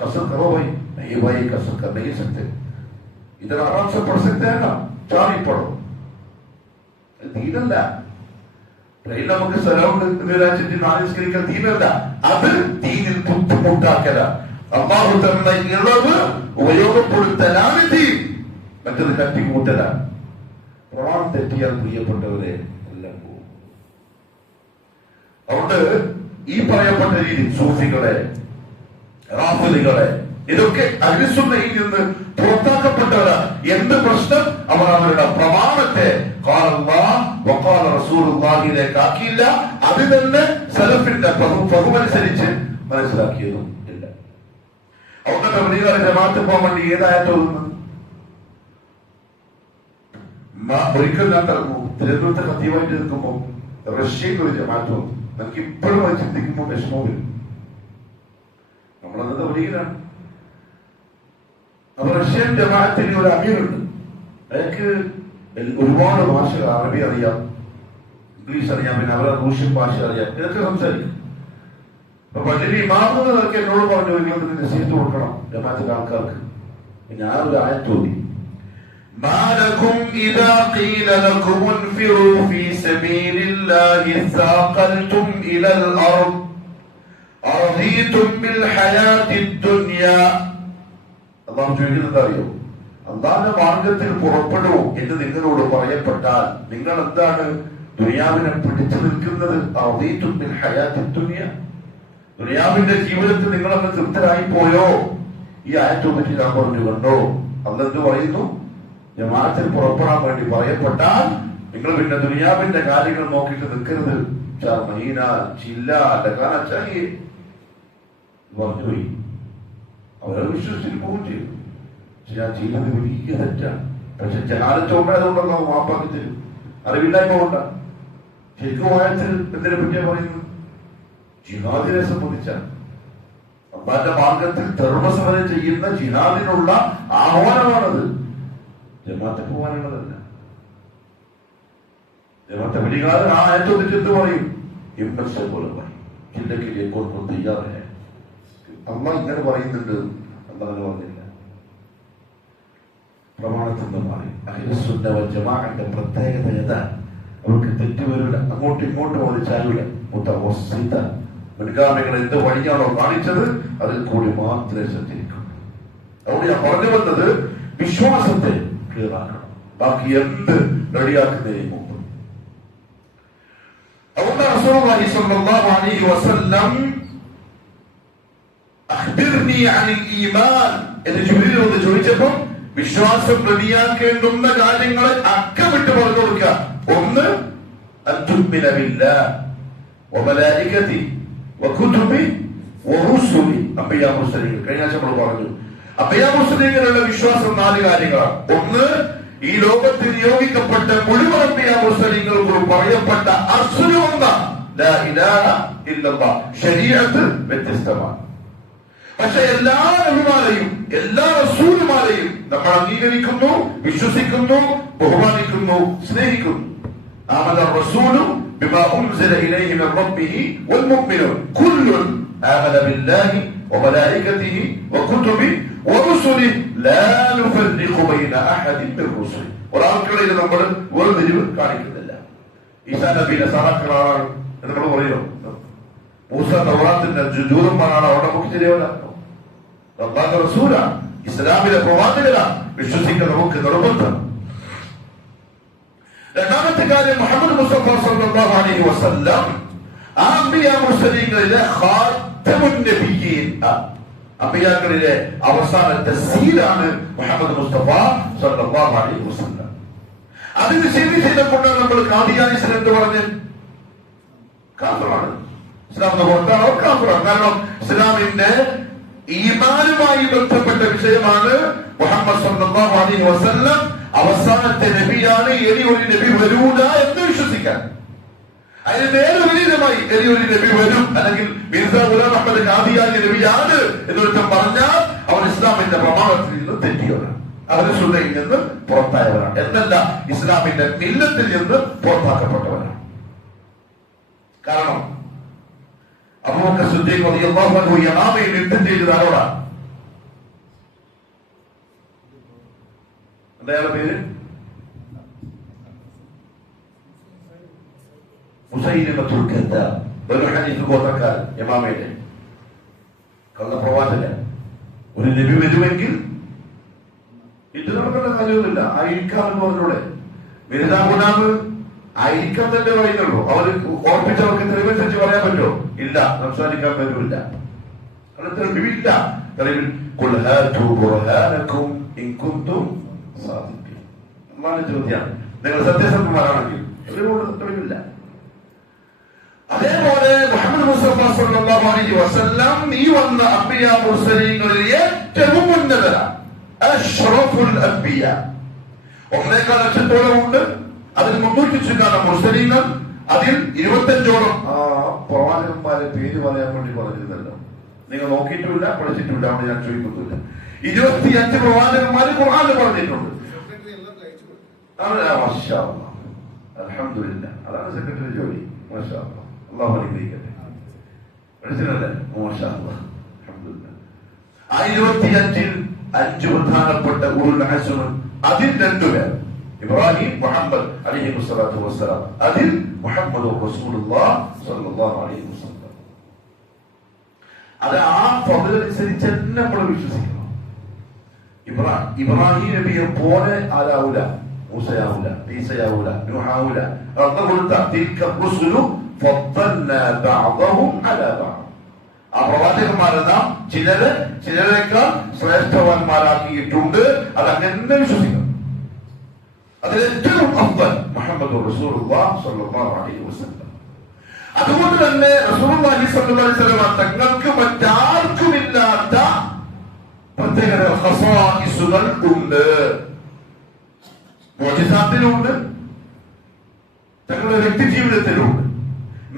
कसर करो भाई, नहीं भाई कसर कर नहीं सकते, इधर आराम से पढ़ सकते हैं ना, 4 ही पढ़ो. ദീനല്ല. ട്രെയിൻ നമുക്ക് സ്ഥലമുണ്ട് വിചാരിച്ചിട്ട് 4 നിസ്കരിക്കാൻ ദീനല്ല. അത് ദീനിൽ ബുദ്ധിമുട്ടാക്കല. അല്ലാഹു തന്ന ഇളവ് ഉപയോഗപ്പെടുത്തലാണ് ദീൻ. മറ്റത് കട്ടിക്കൂട്ടലാണ്. പ്രമാണം തെറ്റിയാൽ പ്രിയപ്പെട്ടവരെ എല്ലാം പോകും. അതുകൊണ്ട് ഈ പറയപ്പെട്ട രീതി സൂഫികളെ, റാഫിദികളെ, ഇതൊക്കെ അഹ്ലുസുന്നയിൽ നിന്ന് പുറത്താക്കപ്പെട്ടവരാണ്. എന്ത് പ്രശ്നം? അവർ അവരുടെ പ്രമാണത്തെ റസൂലുള്ളാഹിയിലേക്ക് ആക്കിയില്ല. അത് തന്നെ സലഫിന്റെ പകുമനുസരിച്ച് മനസ്സിലാക്കിയതും ഇല്ല. അവിടെ തബ്ലീഗുകാരെ ജമാഅത്ത് പോകാൻ വേണ്ടി ഏതായാലും തോന്നുന്നത് ഒരിക്കൽ ഞാൻ തിരുവനന്തപുരത്തെ ഖത്തീബായിട്ട് നിൽക്കുമ്പോൾ റഷ്യയിൽ ഒരു ജമാഅത്ത് വന്നു. എനിക്ക് ഇപ്പോഴും അത് ചിന്തിക്കുമ്പോൾ വിഷമവും വരും. നമ്മളത് തബ്ലീഗിലാണ്. അപ്പൊ റഷ്യൻ ജമാഅത്തിൽ ഒരു അമീറുണ്ട്. അയാൾക്ക് ഒരുപാട് ഭാഷകൾ, അറബി അറിയാം, ഇംഗ്ലീഷ് അറിയാം, പിന്നെ അവരുടെ റൂഷ്യൻ ഭാഷ അറിയാം. ഇതൊക്കെ സംസാരിക്കും. അപ്പൊ പള്ളിയിൽ ഇമാമുകളൊക്കെ എന്നോട് പറഞ്ഞു, നിങ്ങൾക്ക് നസീഹത്ത് കൊടുക്കണം ജമാഅത്തിന്റെ ആൾക്കാർക്ക്. ഞാനൊരു ആയത്ത് തോന്നി, ما لكم إذا قيل لكم انفروا في سبيل الله ثاقلتم إلى الأرض أرضيتم بالحياة الدنيا. അള്ളാഹു ചോദിക്കുന്നത് അറിയോ? അള്ളാഹുവിന്റെ മാർഗത്തിൽ പുറപ്പെടൂ എന്ന് നിങ്ങളോട് പറയപ്പെട്ടാൽ നിങ്ങൾ എന്താണ് ദുനിയാവിനെ പിടിച്ചു നിൽക്കുന്നത് ദുനിയാവിന്റെ ജീവിതത്തിൽ നിങ്ങളൊന്ന് തൃപ്തരായി പോയോ? ഈ ആയത്തെ പറ്റി ഞാൻ പറഞ്ഞു കണ്ടോ? അന്നെന്ത് പറയുന്നു? ജമാഅത്തിൽ പുറപ്പെടാൻ വേണ്ടി പറയപ്പെട്ടാൽ നിങ്ങൾ പിന്നെ ദുനിയാവിന്റെ കാര്യങ്ങൾ നോക്കിയിട്ട് നിൽക്കരുത്. മഹീന ചില്ല അലക്കാനായി പറഞ്ഞുപോയി. അവരെ വിശ്വസിച്ച് പോവുകയും ചെയ്തു. ഞാൻ ചെയ്യുന്നത് വലിയ തെറ്റാണ്. പക്ഷെ ജനാലത്തോണ്ടായതുകൊണ്ടല്ലോ മാപ്പാക്കി തരും. അറിവില്ലായ്മ കൊണ്ടാണ്. ശരിക്കും വായത്തിൽ എന്തിനെ പറ്റിയാ പറയുന്നത്? ജിഹാദിനെ സംബന്ധിച്ചാണ്. അള്ളാന്റെ മാർഗത്തിൽ ധർമ്മസമരം ചെയ്യുന്ന ജിഹാദിനുള്ള ആഹ്വാനമാണത്. ജമാഅത്ത് പോകാനുള്ളതല്ല. ജമാഅത്ത് വിളികാരൻ ആ ആയത്തോട് എന്ത് പറയും? ഹിമ്മത്ത് പോലെ പറയും. ജില്ലക്ക് കൊണ്ട് തയ്യാറേ അമ്മ ഇങ്ങനെ പറയുന്നുണ്ട്. അമ്മ പറഞ്ഞില്ല. പ്രമാണത്തിൽ നിന്ന് മാറി. അഹ്ലുസുന്ന വൽ ജമാഅത്തിന്റെ പ്രത്യേകത ഏതാണ്? അവർക്ക് തെറ്റുവരില്ല. അങ്ങോട്ടും ഇങ്ങോട്ടും അവർ ചായൂല. മുത്തവസ്സിത മുൻഗാമികൾ എന്ത് വഴിയാണോ കാണിച്ചത് അതിൽ കൂടി മാത്രമേ സഞ്ചരിക്കൂ. അതുകൊണ്ട് ഞാൻ പറഞ്ഞു വന്നത് വിശ്വാസത്തെ ക്ലിയർ ആക്കണം. ബാക്കി എന്ത് റെഡിയാക്കുന്നതിന് മുമ്പ്. അതുകൊണ്ട് റസൂലുള്ളാഹി സ്വല്ലല്ലാഹു അലൈഹി വസല്ലം അഖ്ബിർനി അനിൽ ഈമാൻ എന്ന് ജിബ്രീലിനോട് ചോദിച്ചപ്പോൾ വിശ്വാസം റെഡിയാക്കേണ്ടുന്ന കാര്യങ്ങളെ അക്കമിട്ട് പറഞ്ഞു കൊടുക്കുക. ഒന്ന് അൻതുമിന ബില്ലാഹ് വമലായികതി വകുതുബി വറുസുലി. അംബിയാ മുർസലീൻ കഴിഞ്ഞ ആഴ്ച നമ്മൾ പറഞ്ഞു. അംബിയാ മുർസലീങ്ങളുടെ വിശ്വാസം 4 കാര്യങ്ങളാണ്. ഒന്ന്, ഈ ലോകത്തിൽ നിയോഗിക്കപ്പെട്ട മുഴുവൻ അംബിയാ മുർസലീങ്ങൾക്കും പറയപ്പെട്ട അസ്ലുവ ലാ ഇലാഹ ഇല്ലല്ലാഹ്. ശരീഅത്ത് വ്യത്യസ്തമാണ്. പക്ഷെ എല്ലാ നബിമാരെയും എല്ലാ റസൂലുമാരെയും നമ്മൾ അംഗീകരിക്കുന്നു, വിശ്വസിക്കുന്നു, ബഹുമാനിക്കുന്നു, സ്നേഹിക്കുന്നു. ആമന റസൂലു ബിമാ ഉൻസില ഇലൈഹി മിൻ റബ്ബിഹി വൽ മുഅ്മിനൂൻ കുല്ലുൻ ആമന ബില്ലാഹി വമലായികതിഹി വകുതുബിഹി വറുസുലിഹി ലാ നുഫർരിഖു ബൈന അഹദിൻ മിർ റുസുലി. ഒരാൾക്കിടയിൽ നമ്മൾ വേർതിരിവ് കാണിക്കുന്നില്ല. ഈസാ നബി നസാറാക്കളാണ് എന്ന് നമ്മൾ പറയുന്നു. മൂസ തൗറാത്തിന്റെ ജൂതന്മാരാണ്. അവിടെ നമുക്ക് ശരിയാവില്ല. അല്ലാഹുവിന്റെ റസൂലാണ്, ഇസ്ലാമിലെ പ്രവാചകനാണ്. വിശ്വസിക്കാൻ നമുക്ക് നിർബന്ധം. രണ്ടാമത്തെ കാര്യം, മുഹമ്മദ് മുസ്തഫ സല്ലല്ലാഹു അലൈഹി വസല്ലം ആ അംബിയാ മുർസലീങ്ങളിലെ ഖാതമുൻ നബിയ്യീൻ, അംബിയാക്കളിലെ അവസാനത്തെ സീലാണ് മുഹമ്മദ് മുസ്തഫ സല്ലല്ലാഹു അലൈഹി വസല്ലം. അതിന് ശരി ചെയ്തപ്പോഴാണ് നമ്മൾ ഖാദിയാനിസ്ലാം എന്ന് പറഞ്ഞ് കാഫിറാണ്. ഇസ്ലാമിന്റെ പുറത്താണ് അവർ കാഫിറാണ്. കാരണം ഇസ്ലാമിന്റെ ഈമാനുമായി ബന്ധപ്പെട്ട വിഷയമാണ്. മുഹമ്മദ് സല്ലല്ലാഹു അലൈഹി വസല്ലം അവസാനത്തെ നബിയാണ്. ഇനി ഒരു നബി വരൂല എന്ന് വിശ്വസിക്കാൻ. അതിന് നേരെ വിപരീതമായി ഇനി ഒരു നബി വരും, അല്ലെങ്കിൽ മിർസ ഗുലാം അഹ്മദ് ഖാദിയാനി നബിയാണ് എന്നൊരുത്തം പറഞ്ഞാൽ അവൻ ഇസ്ലാമിന്റെ പ്രമാണത്തിൽ നിന്ന് തെറ്റിയവരാണ്. അവര് സുന്നയിൽ നിന്ന് പുറത്തായവരാണ് എന്നല്ല, ഇസ്ലാമിന്റെ മില്ലത്തിൽ നിന്ന് പുറത്താക്കപ്പെട്ടവരാണ്. കാരണം അബൂബക്കർ സിദ്ദീഖ് റളിയല്ലാഹു അൻഹു യമാമയിൽ യുദ്ധം ചെയ്തത് ആരോടാണ്? എന്തായാലും പേര് മുസൈലിമത്തുൽ കദ്ദാബ്, ബനു ഹനീഫ് ഗോത്രക്കാരൻ, യമാമയിലെ കള്ളപ്രവാചകൻ. ഒരു നബി വരുമെങ്കിൽ ഇത് നടക്കേണ്ട കാര്യമൊന്നുമില്ല. ആയിരിക്കാമെന്ന് പറഞ്ഞൂടെ? മിർസാ ഗുലാം ആയിരിക്കാൻ തന്നെ പറയുന്നുള്ളൂ. അവർ ഓർപ്പിച്ചവർക്ക് തെളിവനുസരിച്ച് പറയാൻ പറ്റുമോ? ഇല്ല, സംസാരിക്കാൻ പറ്റില്ല. തെളിവില്ല. തെളിവിൽ ചോദ്യമാണ്, നിങ്ങൾ സത്യസന്ധന്മാരാണെങ്കിൽ തെളിവില്ല. അതേപോലെ മുഹമ്മദ് മുസ്തഫ സല്ലല്ലാഹു അലൈഹി വസല്ലം ഈ വന്ന അംബിയാ മുർസലീങ്ങളിൽ ഏറ്റവും ഉന്നതരാണ്. അഷ്റഫുൽ അംബിയ. 1.25 ലക്ഷത്തോളം ഉണ്ട്. അതിൽ 300 ചില്ലാനം മുർസലീങ്ങൾ, അതിൽ 25ഓളം പ്രവാചകന്മാരെ പേര് പറയാൻ വേണ്ടി പറഞ്ഞിരുന്നല്ലോ. നിങ്ങൾ നോക്കിയിട്ടുമില്ല, പഠിച്ചിട്ടില്ല. അവിടെ ഞാൻ ചോദിക്കുന്നില്ല. 25 പ്രവാചകന്മാര് ഖുർആനിൽ പറഞ്ഞിട്ടുണ്ട്. അൽഹംദുലില്ലാഹ്, അതാണ് സെക്രട്ടറി ജോലി. മാഷാ അല്ലാഹ്, അല്ലാഹു അനുഗ്രഹിക്കട്ടെ. പഠിച്ചിട്ടല്ലേ? മാഷാ അല്ലാഹ്, അൽഹംദുലില്ലാഹ്. ആ 25-ൽ 5 പ്രധാനപ്പെട്ട ഉലുൽ അസ്മ, അതിൽ 2 പേർ ഇബ്രാഹിം മുഹമ്മദ് അലൈഹി വസല്ലത്തു വസ്സലാം, അതിൽ മുഹമ്മദ് റസൂലുള്ളാഹി സ്വല്ലല്ലാഹു അലൈഹി വസല്ലം. അത് ആ ഫضലനുസരിച്ച് നമ്മൾ വിശ്വസിക്കണം. ഇബ്രാഹിം നബിയെ പോലെ ആരാവൂല മൂസയാവൂല, ഈസയാവൂല, നൂഹാവൂല. അള്ളാഹു കൊടുത്ത തിൽക റുസുലു ഫദ്ദൽനാ ബഅദഹും അലാ ബഅദ്. ആ പ്രവാചകന്മാരെ നാം ചിലരെക്കാൾ ശ്രേഷ്ഠവാന്മാരാക്കിയിട്ടുണ്ട്. അത് അങ്ങനെ വിശ്വസിക്കണം. അതിൽ ഏറ്റവും അഫ്ദൽ മുഹമ്മദ് റസൂലുള്ളാഹി സ്വല്ലല്ലാഹു അലൈഹി വസല്ലം. അതുകൊണ്ട് തന്നെ റസൂലുള്ളാഹി സ്വല്ലല്ലാഹു അലൈഹി വസല്ലം തങ്ങൾക്ക് മറ്റാർക്കുമില്ലാത്ത പ്രത്യേക ഖസായിസുകൾ ഉണ്ട്. മുഅ്ജിസാത്തിലുണ്ട്, തങ്ങളുടെ വ്യക്തി ജീവിതത്തിലുണ്ട്.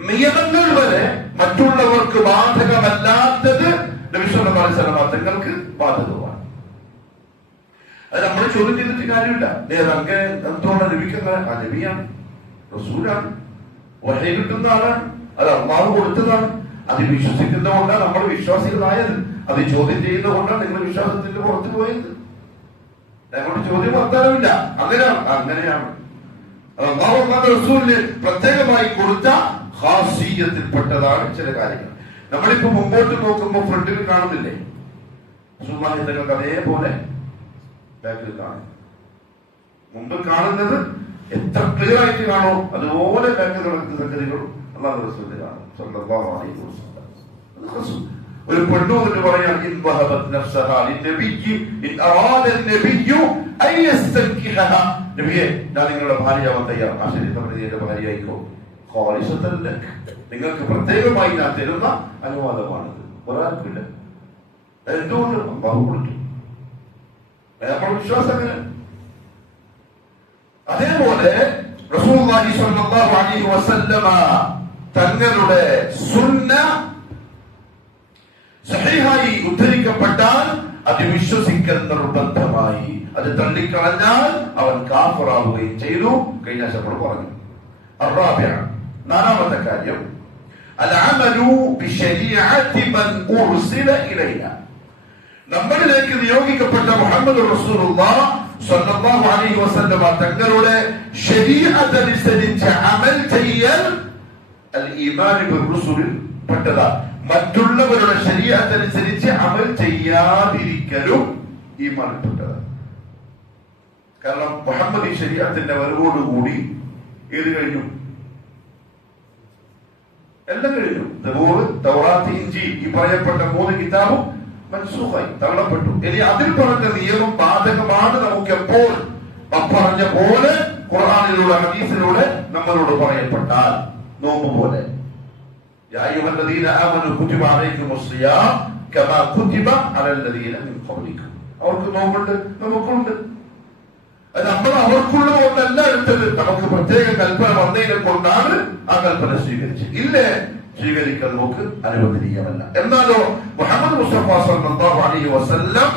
നിയമങ്ങൾ വരെ മറ്റുള്ളവർക്ക് ബാധകമല്ലാത്തത് നബി സല്ലല്ലാഹു അലൈഹി വസല്ലം തങ്ങൾക്ക് ബാധകമാണ്. അത് നമ്മൾ ചോദ്യം ചെയ്തിട്ട് കാര്യമില്ല. അങ്ങനെ എന്തുകൊണ്ട് നബിക്ക് ആ നബിയാണ്, റസൂലാണ്, വഹി കിട്ടുന്ന ആളാണ്, അത് അള്ളാഹു കൊടുത്തതാണ്. അത് വിശ്വസിക്കുന്നതുകൊണ്ടാണ് നമ്മൾ വിശ്വാസികളായത്. അത് ചോദ്യം ചെയ്യുന്നതുകൊണ്ടാണ് നിങ്ങൾ വിശ്വാസത്തിന്റെ പുറത്തു പോയത്. ഞങ്ങളുടെ ചോദ്യം വർത്താനമില്ല. അങ്ങനെയാണ് റസൂലിന് പ്രത്യേകമായി കൊടുത്ത ഖാസിയത്തിൽപ്പെട്ടതാണ് ചില കാര്യങ്ങൾ. നമ്മളിപ്പോ മുമ്പോട്ട് നോക്കുമ്പോൾ ഫ്രണ്ടിൽ കാണുന്നില്ലേ സുമാഹിതങ്ങൾക്ക് അതേപോലെ ബാക്കിൽ കാണും. മുമ്പ് കാണുന്നത് എത്ര ക്ലിയർ ആയിട്ട് കാണോ അതുപോലെ ബാക്കിൽ നടക്കുന്ന സംഗതികളും അല്ലാഹു റസൂലിന് കാണും സല്ലല്ലാഹു അലൈഹി വസല്ലം. ഒരു പെണ്ണു എന്ന് പറയാൻ ഞാൻ നിങ്ങളുടെ ഭാര്യയാവാൻ തയ്യാറാണ്. ആ ശരി, നമ്മുടെ എന്റെ ഭാര്യയായിക്കോ. നിങ്ങൾക്ക് പ്രത്യേകമായി ഞാൻ തരുന്ന അനുവാദമാണിത്. ഒരാൾക്കില്ല. എന്തുകൊണ്ട്? അള്ളാഹു കൊടുത്തു. നമ്മുടെ വിശ്വാസം അങ്ങനെ. അതേപോലെ റസൂലുള്ളാഹി സ്വല്ലല്ലാഹു അലൈഹി വസല്ലമ തങ്ങളുടെ സുന്ന സഹീഹായി ഉദ്ധരിക്കപ്പെട്ടാൽ അത് വിശ്വസിക്കൽ നിർബന്ധമായി. അത് തള്ളിക്കളഞ്ഞാൽ അവൻ കാഫിറാവുകയും ചെയ്തു. കഴിഞ്ഞ നമ്മൾ പറഞ്ഞു. നാലാമത്തെ കാര്യം അൽഅമലു ബിശരീഅത്തി മൻ ഉർസില ഇലൈന. നമ്മളിലേക്ക് നിയോഗിക്കപ്പെട്ട മുഹമ്മദ് റസൂലുള്ളാഹി സ്വല്ലല്ലാഹു അലൈഹി വസല്ലം തങ്ങളുടെ ശരീഅത്ത് അനുസരിച്ച് അമൽ ചെയ്യൽ അൽ ഈമാൻ ബിർറുസുലിൽ പെട്ടതാണ്. മറ്റുള്ളവരുടെ ശരീഅത്ത് അനുസരിച്ച് അമൽ ചെയ്യാതിരിക്കലും ഈമാനിൽപ്പെട്ടതാണ്. കാരണം മുഹമ്മദി ശരീഅത്തിന്റെ വരവോടുകൂടി ഏത് കഴിഞ്ഞു? എല്ലാം കഴിഞ്ഞു. തൗറാത്ത്, ഇഞ്ചീൽ, ഈ പറയപ്പെട്ട 3 കിതാബും മൻസൂഖായി, തള്ളപ്പെട്ടു. ഇനി അതിൽ പറഞ്ഞ നിയമം ബാധകമാണ് നമുക്ക് എപ്പോൾ പറഞ്ഞ പോലെ ഖുർആനിലൂടെ ഹദീസിലൂടെ നമ്മളോട് പറയപ്പെട്ടാൽ, നോമ്പ് പോലെ യാ അയ്യുഹല്ലദീന ആമനൂ കുതിബ അലൈക്കുമുസ് സിയാം കമാ കുതിബ അലല്ലദീന മിൻ ഖബ്ലിക്കും. അവർക്ക് നോമ്പുണ്ട്, നമുക്കുണ്ട്. അത് നമ്മൾ അവർക്കുള്ളത് കൊണ്ടല്ല എടുത്തത്. നമുക്ക് പ്രത്യേക കൽപ്പന വന്നതിനെ കൊണ്ടാണ് ആ കൽപ്പന സ്വീകരിച്ചത്. ഇല്ലേ, സ്വീകരിക്കാൻ നമുക്ക് അനുവദനീയമല്ല. എന്നാലോ മുഹമ്മദ് മുസ്തഫ സല്ലല്ലാഹു അലൈഹി വസല്ലം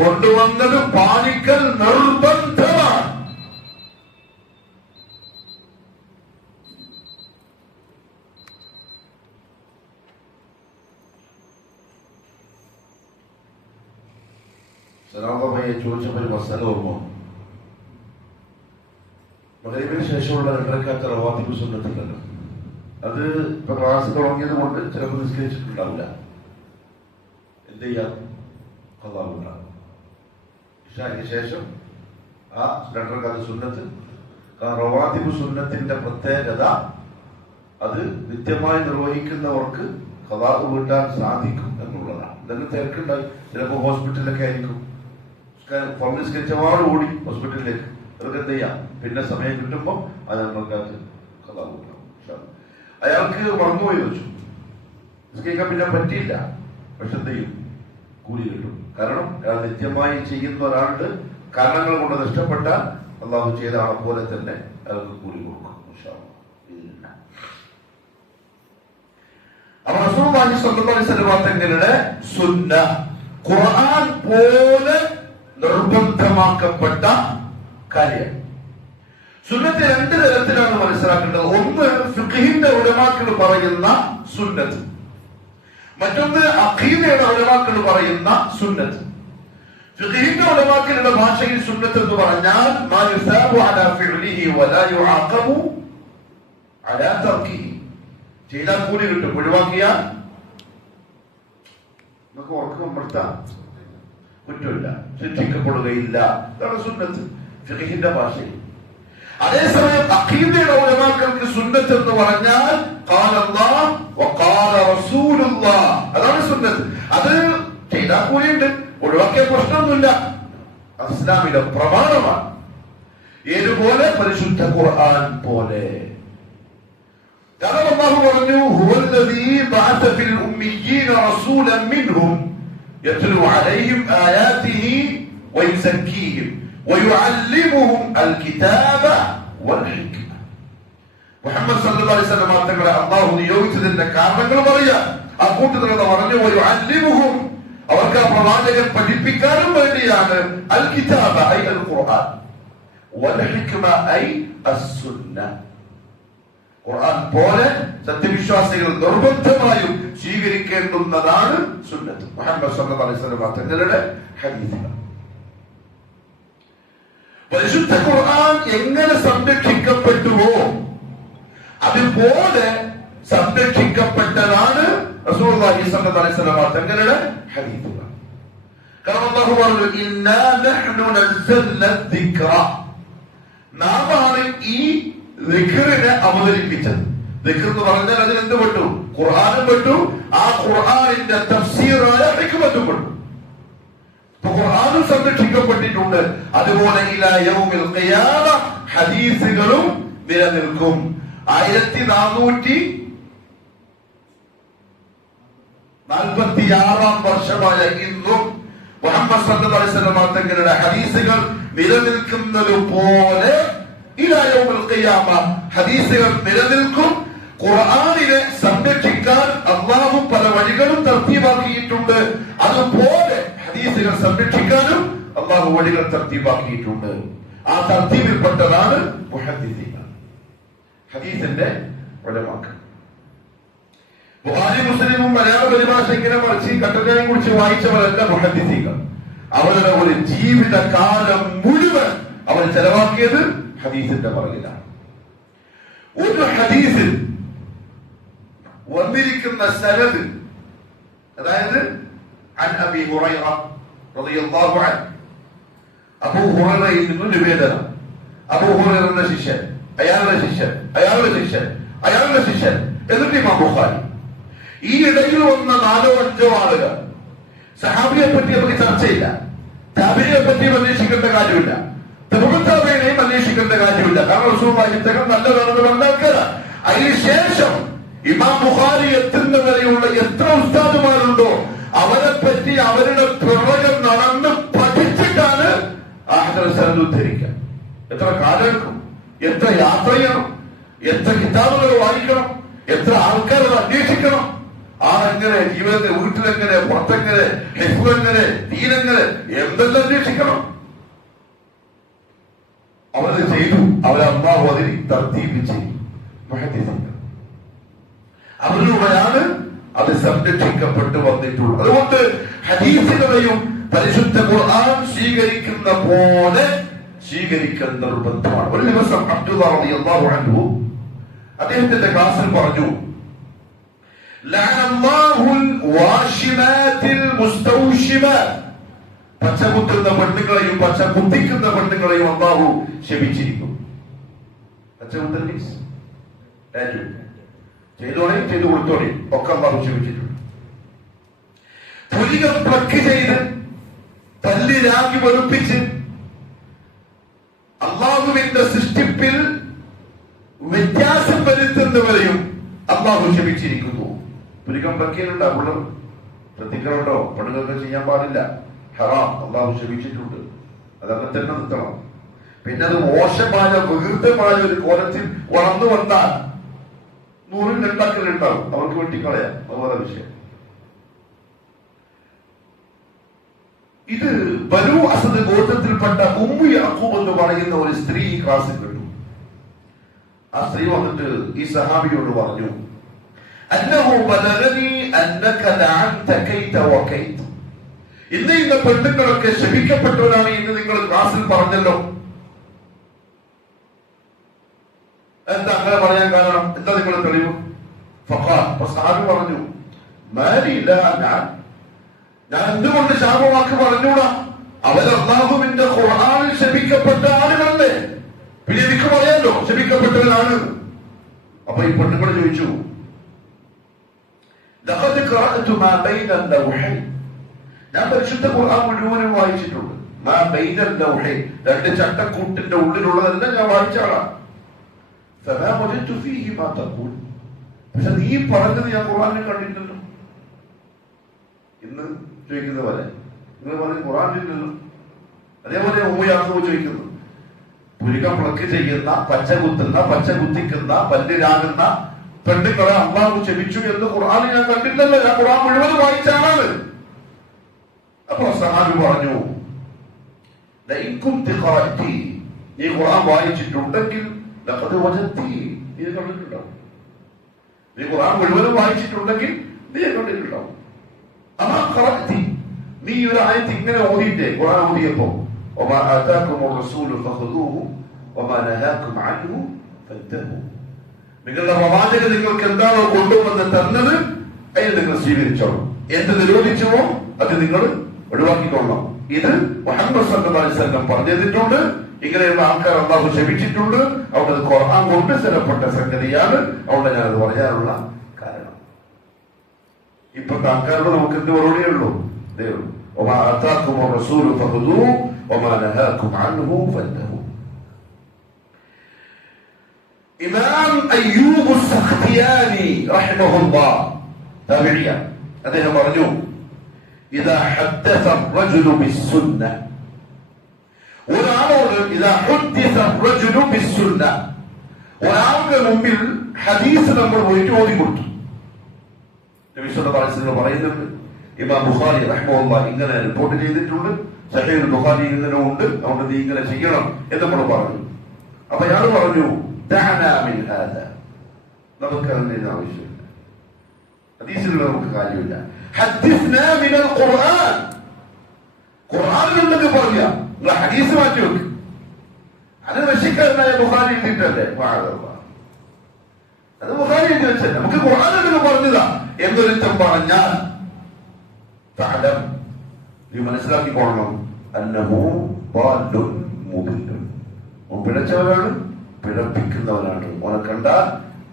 കൊണ്ടുവന്നത് പാലിക്കൽ നിർബന്ധമാണ്. സലാമയെ ചോദിച്ചപ്പോൾ ഒരു മസാല ഓർമ്മ. മഗ്‌രിബിന് ശേഷമുള്ള 2 റക്അത്ത് റവാത്തിബ് സുന്നത്തുണ്ടല്ലോ, അത് ഇപ്പൊ ക്ലാസ് തുടങ്ങിയത് കൊണ്ട് ചിലപ്പോൾ നിസ്കരിച്ചിട്ടുണ്ടാവില്ല. എന്ത് ചെയ്യാം? ഖളാഉണ്ടാകും. ഇശാഇന് ശേഷം ആ 2 റക്അത്ത് സുന്നത്ത്, റവാത്തിബ് സുന്നത്തിന്റെ പ്രത്യേകത അത് നിത്യമായി നിർവഹിക്കുന്നവർക്ക് ഖളാഉ വീട്ടാൻ സാധിക്കും എന്നുള്ളതാണ്. ഇതെല്ലാം തിരക്കുണ്ടായി. ചിലപ്പോൾ ഹോസ്പിറ്റലിലൊക്കെ ആയിരിക്കും, നിസ്കരിച്ചവാടുകൂടി ഹോസ്പിറ്റലിലേക്ക്. അതൊക്കെ എന്ത് ചെയ്യാം? പിന്നെ സമയം കിട്ടുമ്പോൾ അത് നമ്മൾക്കത് ഖളാഉ ഉണ്ടാകും. അയാൾക്ക് മറന്നുപോയി വെച്ചു, നിസ്കരിക്കാൻ പിന്നെ പറ്റിയില്ല. പക്ഷെ എന്ത് ചെയ്യും? കൂലി കിട്ടും. കാരണം അയാൾ നിത്യമായി ചെയ്യുന്ന ഒരാളുടെ കാരണങ്ങൾ കൊണ്ട് നഷ്ടപ്പെട്ടാൽ അള്ളാഹു ചെയ്ത ആളെ പോലെ തന്നെ അയാൾക്ക് കൂലി കൊടുക്കും. അപ്പൊ റസൂലുള്ളാഹി സ്വല്ലല്ലാഹു അലൈഹി വസല്ലം തങ്ങളുടെ സുന്ന ഖുർആൻ പോലെ നിർബന്ധമാക്കപ്പെട്ട കാര്യം. സുന്നത്ത് 2 തരത്തിലാണ് മനസ്സിലാക്കേണ്ടത്. ഒന്ന് ഫിഖ്ഹിന്റെ ഉലമാക്കൾ പറയുന്ന സുന്നത്ത്, മറ്റൊന്ന് അഖീദയുടെ ഉലമാക്കൾ പറയുന്ന സുന്നത്ത്. ഫിഖ്ഹിന്റെ ഉലമാക്കളുടെ ഭാഷയിൽ സുന്നത്ത് എന്ന് പറഞ്ഞാൽ മാ യുസാബു അലാ ഫിഅലിഹി വലാ യുആഖബു അലാ തർക്കിഹി. ചെയ്താൽ കൂലി കിട്ടും, ഒഴിവാക്കിയാൽ നമുക്ക് ഉറക്കപ്പെടുത്താൻ കുറ്റമില്ല, ശിക്ഷിക്കപ്പെടുകയില്ല. അതാണ് സുന്നത്ത് ഫിഖ്ഹിന്റെ ഭാഷയിൽ. അതേസമയം അഖീദയുടെ ഉലമാക്കൾക്ക് സുന്നത്ത് എന്ന് പറഞ്ഞാൽ ഖാല അല്ലാഹ് വഖാല റസൂലുള്ളാഹ്, അതാണ് സുന്നത്ത്. അത് ചെയ്താൽ കൂടിയുണ്ട്, ഒഴിവാക്കിയ പ്രശ്നമൊന്നുമില്ല, ഇസ്ലാമിന്റെ പ്രമാണമാണ്. ഏതുപോലെ? പരിശുദ്ധ ഖുർആൻ പോലെ. കാരണം അല്ലാഹു പറഞ്ഞു ഹുവല്ലദീ ബഅസ ഫിൽ ഉമ്മിയ്യീന റസൂലൻ മിൻഹും യത്ലു അലൈഹിം ആയാതിഹി വയുസക്കീഹിം വയുഅല്ലിമുഹും അൽകിതാബ വൽഹിക്മ. മുഹമ്മദ് സല്ലല്ലാഹു അലൈഹി വസല്ലം തങ്ങളെ അല്ലാഹു നിയോഗിച്ചതിന്റെ കാരണങ്ങൾ പറയാം. ആ കൂട്ടത്തിൽ പറഞ്ഞു വയുഅല്ലിമുഹും, അവർക്ക് ആ പ്രവാചകൻ പഠിപ്പിക്കാനും വേണ്ടിയാണ് അൽ കിതാബ ഐ അൽ ഖുർആൻ വൽ ഹിക്മ ഐ അസ്സുന്ന. ഖുർആൻ പോലെ സത്യവിശ്വാസികൾ നിർബന്ധമായും സ്വീകരിക്കേണ്ടുന്നതാണ് സുന്നത്ത്. മുഹമ്മദ് സല്ലല്ലാഹു അലൈഹി വസല്ലം തങ്ങളുടെ ഹദീസുകൾ. പരിശുദ്ധ ഖുർആൻ എങ്ങനെ സംരക്ഷിക്കപ്പെട്ടുവോ അതുപോലെ സംരക്ഷിക്കപ്പെട്ടതാണ് റസൂലുള്ളാഹി സ്വല്ലല്ലാഹു അലൈഹി വസല്ലം തങ്ങളുടെ ഹദീസുകൾ. കാരണം അല്ലാഹു പറഞ്ഞു ഇന്നാ നഹ്നു നസ്സൽനാ ദിക്റ, നാമാണ് ഈ ദിക്റിനെ അവതരിപ്പിച്ചത്. ദിക്ർ എന്ന് പറഞ്ഞാൽ അതിനെന്ത് പെട്ടു? ഖുർആനും പെട്ടു, ആ ഖുർആനിന്റെ തഫ്സീറായ ഹിക്മത്തും പെട്ടു. ഖുർആനും സംരക്ഷിക്കപ്പെട്ടിട്ടുണ്ട്. അതുപോലെ ഇലാ യൗമിൽ ഖിയാമ ഹദീസുകളും നിലനിൽക്കും. 1446 വർഷമായ ഇന്നും മുഹമ്മദ് സല്ലല്ലാഹു അലൈഹി വസല്ലം തങ്ങളുടെ ഹദീസുകൾ നിലനിൽക്കുന്നത് പോലെ ഇലാ യൗമിൽ ഖിയാമ ഹദീസുകൾ നിലനിൽക്കും. ഖുർആനിനെ സംരക്ഷിക്കാൻ അല്ലാഹു പല വഴികളും തർത്തീബാക്കിയിട്ടുണ്ട്. അതുപോലെ ഹദീസുകൾ സംരക്ഷിക്കാനും അല്ലാഹു വഴികൾ തർത്തീബാക്കിയിട്ടുണ്ട്. ആ തർത്തീബിൽപ്പെട്ടതാണ് മുഹദ്ദിസീങ്ങൾ, ഹദീസിന്റെ ഉലമാക്കൾ. ബുഖാരി മുസ്ലിമും മലയാള പരിഭാഷ ഇങ്ങനെ മറിച്ച് കട്ടനെ കുറിച്ച് വായിച്ചവരല്ല മുഹദ്ദിസീങ്ങൾ. അവരുടെ ഒരു ജീവിതകാലം മുഴുവൻ അവർ ചെലവാക്കിയത് ഹദീസിന്റെ പുറകിലാണ്. ഒരു ഹദീസിൽ വന്നിരിക്കുന്ന സനദ്, അതായത് അൻ അബീ ഹുറൈറ റളിയല്ലാഹു അൻഹു, അബൂ ഹുറൈറയിൽ നിന്ന് നിവേദനം, അബൂ ഹുറൈറയുടെ ശിഷ്യൻ, അയാളുടെ ശിഷ്യൻ, അയാളുടെ ശിഷ്യൻ, അയാളുടെ ശിഷ്യൻ, എന്നിട്ട് ഇമാം ബുഖാരി. ഈ ഇടയിൽ വന്ന 4-5 ആളുകൾ. സഹാബിയെ പറ്റി നമുക്ക് ചർച്ചയില്ല, താബിഇയെ പറ്റി അന്വേഷിക്കേണ്ട കാര്യമില്ല, തബഅത്താബിഈനെയും അന്വേഷിക്കേണ്ട കാര്യമില്ല. കാരണം റസൂലുള്ളാഹി തങ്ങൾ നല്ലതാണെന്ന് പറഞ്ഞ ആൾക്കാരാണ്. അതിനുശേഷം ഇമാം ബുഖാരി എത്തുന്നവരെയുള്ള എത്ര ഉസ്താദുമാരുണ്ടോ അവരെ പറ്റി അവരുടെ പിറകെ നടന്ന് പഠിച്ചിട്ടാണ് ആ ഹദീസ് ഉദ്ധരിക്കുക. എത്ര കാലമെടുക്കും, എത്ര യാത്ര ചെയ്യണം, എത്ര കിതാബുകൾ വായിക്കണം, എത്ര ആൾക്കാരെ അന്വേഷിക്കണം. ആരെങ്ങനെ ജീവിതത്തിൽ, വീട്ടിലെങ്ങനെ, പുറത്തെങ്ങനെ, ഹെഫ്ലെങ്ങനെ, ദീനെങ്ങനെ, എന്തെല്ലാം അന്വേഷിക്കണം. അവരത് ചെയ്തു. അവരല്ലാഹു അതിന് തർത്തീബ് ചെയ്തു. അവരിലൂടെയാണ് അത് സംരക്ഷിക്കപ്പെട്ടു വന്നിട്ടുള്ളത്. അതുകൊണ്ട് ഹദീസുകളെയും പരിശുദ്ധ ഖുർആൻ സ്വീകരിക്കുന്ന പോലെ സ്വീകരിക്കാൻ നിർബന്ധമാണ്. ഒരു ദിവസം അബ്ദുല്ലാഹ് റളിയല്ലാഹു അൻഹു അദ്ദേഹത്തിന്റെ ക്ലാസ്സിൽ പറഞ്ഞു, ലഅനല്ലാഹുൽ വാശിമാതിൽ മുസ്തൗശിമാത്, പച്ചകുത്തുന്ന പെണ്ണുങ്ങളെയും പച്ച കുത്തിക്കുന്ന പെണ്ണുങ്ങളെയും അല്ലാഹു ശപിച്ചിരിക്കും. പച്ചകുത്തൽ മീൻസ് ചെയ്തോളെ, ചെയ്തു കൊടുത്തോളെ, ഒക്കെ അല്ലാഹു ശപിച്ചിട്ടുണ്ട്. പുലികൾ പ്ലക്ക് ചെയ്ത് തല്ലി രാഗി വെറുപ്പിച്ച് അല്ലാഹുവിന്റെ സൃഷ്ടിപ്പിൽ വ്യത്യാസം വരുത്തുന്നവരെയും അല്ലാഹു ശപിച്ചിരിക്കുന്നു. പുലികം പ്ലക്കിയിലുണ്ടാവുള്ളൂ, ശ്രദ്ധിക്കണുണ്ടോ? പെണ്ണുങ്ങൾക്ക് ചെയ്യാൻ പാടില്ല, ഹറാം, അല്ലാഹു ശപിച്ചിട്ടുണ്ട്. അതങ്ങനെ തന്നെ നിർത്തണം. പിന്നെ അത് മോശമായ വികൃതമായ ഒരു കോലത്തിൽ വളർന്നു വന്നാൽ 100 ഉണ്ടാക്കലുണ്ടാവും, അവർക്ക് വെട്ടിക്കളയാം, അതുപോലെ വിഷയം. ഇത് ബനൂ അസദ് ഗോത്രത്തിൽപ്പെട്ട ഉമ്മു യഅഖൂബ് എന്ന് പറയുന്ന ഒരു സ്ത്രീ ക്ലാസ്സിൽ കണ്ടു. ആ സ്ത്രീ വന്നിട്ട് ഈ സഹാബിയോട് പറഞ്ഞു, അന്നഹു ബലഗനി അന്നക ലഅൻത കൈത വകൈത, ഇന്ന പെണ്ണുങ്ങളൊക്കെ ശപിക്കപ്പെട്ടവരാണ് ഇന്ന് നിങ്ങൾ ക്ലാസ്സിൽ പറഞ്ഞല്ലോ. എന്താ അങ്ങനെ പറയാൻ കാരണം? എന്താ നിങ്ങൾ തെളിവ്? ഫഖാൽ, സഹാബി പറഞ്ഞു, മാലില, ഞാൻ എന്തുകൊണ്ട് ശാപവാക്ക് പറഞ്ഞൂടാ? അവർ അല്ലാഹുവിന്റെ ഖുർആനിൽ ശപിക്കപ്പെട്ട ആളുകളല്ലേ, പിന്നെ എനിക്ക് പറയാൻ കൂടുതലാണ്. അപ്പൊ ഈ പെണ്ണുങ്ങൾ ചോദിച്ചു, ഞാൻ പരിശുദ്ധ ഖുർആൻ മുഴുവനും വായിച്ചിട്ടുണ്ട്. രണ്ട് ചട്ടക്കൂട്ടിന്റെ ഉള്ളിലുള്ളതെല്ലാം ഞാൻ വായിച്ച ആളാണ്. പക്ഷെ നീ പറഞ്ഞത് ഞാൻ ഖുർആനിൽ കണ്ടിട്ടില്ലല്ലോ. ഇന്ന് ചോദിക്കുന്ന പോലെ നിങ്ങൾ പറഞ്ഞ് ഖുർആനില്ലല്ലോ. അതേപോലെ ഊയാക്കോ ചോദിക്കുന്നു, പുലിക പ്ലക്ക് ചെയ്യുന്ന, പച്ച കുത്തുന്ന, പച്ച കുത്തിക്കുന്ന, പല്ലിരാകുന്ന പെണ്ണുങ്ങളെ അള്ളാഹു ക്ഷമിച്ചു എന്ന് ഖുർആനിൽ ഞാൻ കണ്ടില്ലല്ലോ. ഞാൻ ഖുർആൻ മുഴുവൻ വായിച്ച ആളാണ്. അപ്പൊ സഹാബി പറഞ്ഞു, നീ ഖുർആൻ വായിച്ചിട്ടുണ്ടെങ്കിൽ നീ കണ്ടിട്ടുണ്ടാവും. നീ ഖുർആൻ മുഴുവനും വായിച്ചിട്ടുണ്ടെങ്കിൽ നീ കണ്ടിട്ടുണ്ടാവും. അതാ ഖറഅതി, നീ ഒരു ആയത്ത് ഇങ്ങനെ ഓതിയിട്ടേ ഖുർആൻ ഓതിയപ്പോ വമാ ആതാകുമുർ റസൂലു ഫഖുദൂഹു വമാ നഹാകും അൻഹു ഫൻതഹു, നിങ്ങളുടെ പ്രവാചകൻ നിങ്ങൾക്ക് എന്താണോ കൊണ്ടുവന്ന് തന്നത് അതിന് നിങ്ങൾ സ്വീകരിച്ചോളൂ, എന്ത് നിരോധിച്ചുവോ അത് നിങ്ങൾ ഒഴിവാക്കിക്കൊള്ളണം. ഇത് മുഹമ്മദ് സല്ലല്ലാഹു അലൈഹി വസല്ലം പറഞ്ഞിട്ടുണ്ട്. ഇങ്ങനെയുള്ള ആൾക്കാർ അല്ലാഹു ക്ഷമിച്ചിട്ടുണ്ട്. അവിടെ ഖുർആൻ കൊണ്ട് സ്ഥിരപ്പെട്ട സംഗതിയാണ്. അവിടെ ഞാനത് പറയാനുള്ള കാരണം. ഇപ്പോഴത്തെ ആൾക്കാരോട് നമുക്ക് എന്ത് മറുപടിയേ ഉള്ളൂ? വമാ ആതാകുമുർ റസൂലു ഫഖുദൂഹു വമാ നഹാകും അൻഹു ഫൻതഹു. ഇമാം അയ്യൂബ് അസ്സഖ്തിയാനി റഹിമഹുല്ലാഹ് താബിഇയ അദ്ദേഹം പറഞ്ഞു, إذا حدث الرجل بالسنة، ഒരാളോട് إذا حدث الرجل بالسنة, ഒരാളുടെ മുമ്പിൽ ഹദീസ് നമ്മൾ ഓതി കൊടുത്തു. നബി സല്ലല്ലാഹു അലൈഹി വസല്ലം പറയുന്നുണ്ട്, ഇമാം ബുഖാരി റഹിമഹുല്ലാഹ് ഇങ്ങനെ റിപ്പോർട്ട് ചെയ്തിട്ടുണ്ട്, സഹീഹുൽ ബുഖാരി ഇങ്ങനെ ഉണ്ട്, അതുകൊണ്ട് നീ ഇങ്ങനെ ചെയ്യണം എന്ന് നമ്മൾ പറഞ്ഞു. അപ്പൊ അയാൾ പറഞ്ഞു, ദഅനാ മിൻ ഹാദാ, നമുക്ക് അതിന്റെ ആവശ്യമില്ല, ഹദീസിലുള്ള നമുക്ക് കാര്യമില്ല. ഹദ്ദിസ്നാ മിനൽ ഖുർആൻ, ഖുർആനിലുണ്ടെന്ന് പറഞ്ഞാ നിങ്ങൾ ഹദീസ് മാറ്റി വെക്ക്. അത് റഷ്യക്കാരനായ ബുഖാരി എഴുതിയിട്ടല്ലേ, അത് ബുഖാരി എഴുതി വെച്ചല്ലേ, നമുക്ക് ഖുർആനിലുണ്ടെന്ന് പറഞ്ഞതാ എന്നൊരുത്തം പറഞ്ഞാൽ തഅലം, നീ മനസ്സിലാക്കിക്കൊള്ളണം, അന്നഹു ളാലുൻ മുദില്ലുൻ, അവൻ പിഴച്ചവനാണ്, പിഴപ്പിക്കുന്നവനാണ്. അവനെ കണ്ടാൽ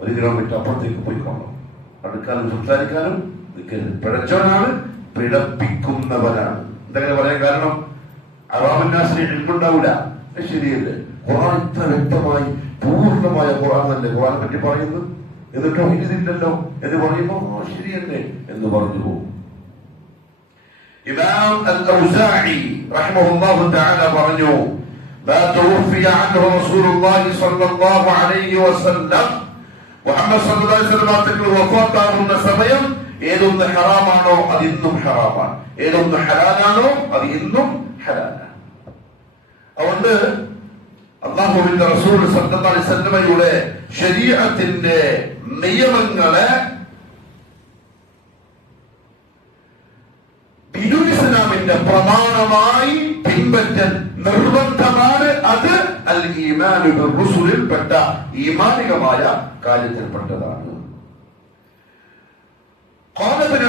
1 കിലോമീറ്റർ അപ്പുറത്തേക്ക് പോയിക്കൊള്ളണം, അടുക്കാനും സംസാരിക്കാനും നിൽക്കരുത്. പിഴച്ചവനാണ്, പിഴപ്പിക്കുന്നവനാണ്. എന്തെങ്കിലും പറയാൻ കാരണം അവാമിനാസിനെ ഇൽമുണ്ടാവില്ല, ശരിയല്ലേ? ഖുർആൻ ഇത്ര വ്യക്തമായി പൂർണ്ണമായ ഖുർആൻ തന്നെ ഖുർആനെ പറ്റി പറയുന്നു, എന്നിട്ടോ ഇതില്ലല്ലോ എന്ന് പറയുമ്പോ ശരിയല്ലേ എന്ന് പറഞ്ഞു പോകും. ഇമാം അൽ-ഔസാഇ റഹിമഹുല്ലാഹു തആല പറഞ്ഞു, മാ തുവഫിയ അൻഹു റസൂലുള്ളാഹി സ്വല്ലല്ലാഹു അലൈഹി വസല്ലം, മുഹമ്മദ് സല്ലല്ലാഹു അലൈഹി വസല്ലം തങ്ങൾ വഫാത്താകുന്ന സമയം ഏതൊന്ന് ഹറാമാണോ അത് ഇന്നും ഹറാമാണ്, ഏതൊന്ന് ഹലാലാണോ അത് ഇന്നും ഹലാലാണ്. അതുകൊണ്ട് അല്ലാഹുവിന്റെ റസൂൽ സല്ലല്ലാഹു അലൈഹി വസല്ലമയുടെ ശരീഅത്തിന്റെ നിയമങ്ങളെ ഇസ്ലാമിന്റെ പ്രമാണമായി പിൻപറ്റൽ നിർബന്ധമാണ്. അത് അൽ ഈമാനു ബിർറുസുലിൽപ്പെട്ട ഈമാനികമായ കാര്യത്തിൽപ്പെട്ടതാണ്. قال ابن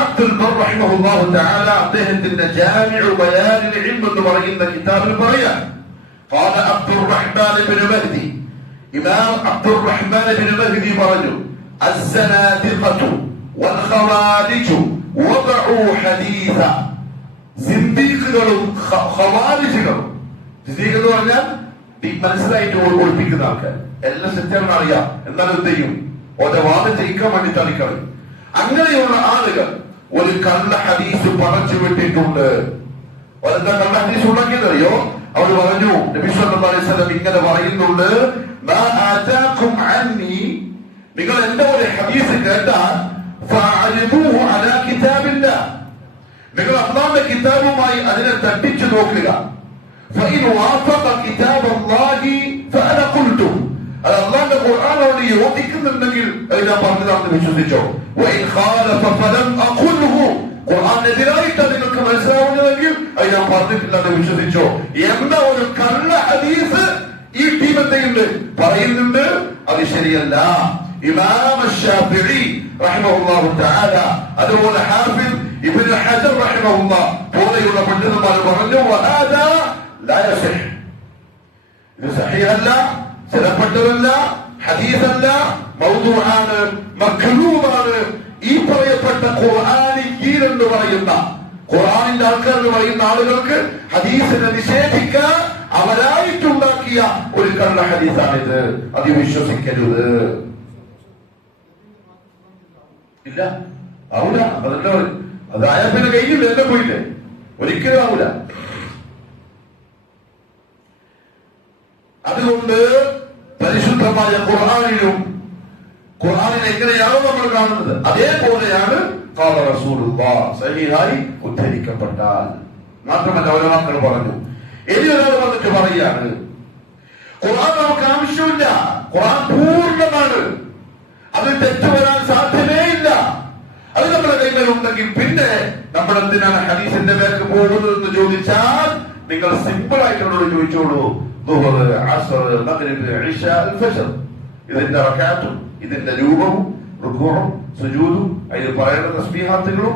عبد البر رحمه الله تعالى അദ്ദേഹത്തിന്റെ جامع بيان العلم എന്ന് പറയുന്ന കിതാബിൽ പറയാം, قال عبد الرحمن بن مهدي, ഇമാം അബ്ദുർ റഹ്മാൻ ബിൻ മഹ്ദി പറഞ്ഞു, الزنادقة والخوارج وضعوا حديث, സിദ്ദീഖുകളും ഖവാരിജുകളും, സിദ്ദീഖ് എന്ന് പറഞ്ഞാൽ മനസ്സിലായിട്ട് ഒളിപ്പിക്കുന്ന ആൾക്കാർ, എല്ലാം സത്യമാണ് അറിയാം, എന്നാലും എന്ത് ചെയ്യും, ഓരോ വാദം ജയിക്കാൻ വേണ്ടി തളിക്കളയും. അങ്ങനെയുള്ള ആളുകൾ ഒരു കള്ള ഹദീസ് പടച്ചു വിട്ടിട്ടുണ്ട്. എന്താ കള്ള ഹദീസ് ഉണ്ടാക്കിയതറിയോ? അവർ പറഞ്ഞു, നബി സല്ലല്ലാഹു അലൈഹി വസല്ലം ഇങ്ങനെ പറയുന്നുണ്ട്, മാ ആതാകും അന്നി, നിങ്ങൾ എന്റെ ഒരു ഹദീസ് കേട്ടാൽ ഫഅരിദൂഹു അലാ കിതാബില്ലാഹ്, നിങ്ങൾ അല്ലാഹുവിന്റെ കിതാബുമായി അതിനെ തട്ടിച്ചു നോക്കുക. ഫഇൻ വാഫഖ കിതാബല്ലാഹി ഫഅന ഖുൽതു, അത് അല്ലാഹുവിന്റെ ഖുർആനോട് യോജിക്കുന്നുണ്ടെങ്കിൽ അത് ഞാൻ പറഞ്ഞതാണെന്ന് വിശ്വസിച്ചോ. വഇൻ ഖാലഫ ഫലം അഖുൽഹു, ഖുർആനെതിരായിട്ട് നിങ്ങൾക്ക് മനസ്സിലാവുന്നതെങ്കിൽ അത് ഞാൻ പറഞ്ഞിട്ടില്ലെന്ന് വിശ്വസിച്ചോ എന്ന ഒരു കള്ള ഹദീസ് ഈ ടീമത്തെയുണ്ട് പറയുന്നുണ്ട്. അത് ശരിയല്ല. ഇമാം ശാഫിഈ റഹിമഹുല്ലാഹു തആല, അതുപോലെ ഹാഫിദ് ഇബ്നു ഹജർ റഹിമഹുല്ലാഹ് പോലെയുള്ള പണ്ഡിതന്മാർ പറഞ്ഞു, വഹാദാ ലാ യസിഹ്, ഇത് സഹീഹല്ല, സ്ഥിരപ്പെട്ടതല്ല, ഹദീസല്ല, മൗദൂആണ്, മഖ്ലൂബാണ്. ഈ പറയപ്പെട്ട ഖുർആനിൽ എന്ന് പറയുന്ന ഖുർആനിന്റെ ആൾക്കാർ എന്ന് പറയുന്ന ആളുകൾക്ക് ഹദീസിനെ നിഷേധിക്കാൻ അവരായിട്ടുണ്ടാക്കിയ ഒരു കള്ള ഹദീസാണിത്. അത് വിശ്വസിക്കരുത്. ഇല്ല, ആവൂല. അതല്ല, അത് അയാൾപ്പിന്റെ കയ്യിൽ എല്ലാം പോയില്ലേ, ഒരിക്കലും ആവൂല. അതുകൊണ്ട് പരിശുദ്ധമായ ഖുർആനിലും ഖുർആനിനെ എങ്ങനെയാണോ നമ്മൾ കാണുന്നത് അതേപോലെയാണ് ഖാല റസൂലുള്ളാഹ് സഹീഹായി ഉദ്ധരിക്കപ്പെട്ടാൽ. മാത്രമല്ല ഉലമാക്കൾ പറഞ്ഞു, ഇനി ഒരാൾ വന്നിട്ട് പറയാണ് ഖുർആൻ നമുക്ക് ആവശ്യമില്ല, ഖുർആൻ പൂർണ്ണമാണ്, അതിൽ തെറ്റ് വരാൻ സാധ്യമേ ഇല്ല, അത് നമ്മുടെ കൈകളിലുണ്ടെങ്കിൽ പിന്നെ നമ്മൾ എന്തിനാണ് ഹദീസിന്റെ പേർക്ക് പോകുന്നതെന്ന് ചോദിച്ചാൽ നിങ്ങൾ സിമ്പിൾ ആയിട്ട് എന്നോട് ചോദിച്ചോളൂ. ദുഹർ, അസ്ർ, മഗ്രിബ്, ഇശാ, ഫജ്ർ, ഇതിന്റെ റക്അത്തും ഇതിന്റെ രൂപവും റുകൂഉം സുജൂദും അതിൽ പറയുന്ന തസ്ബീഹാത്തുകളും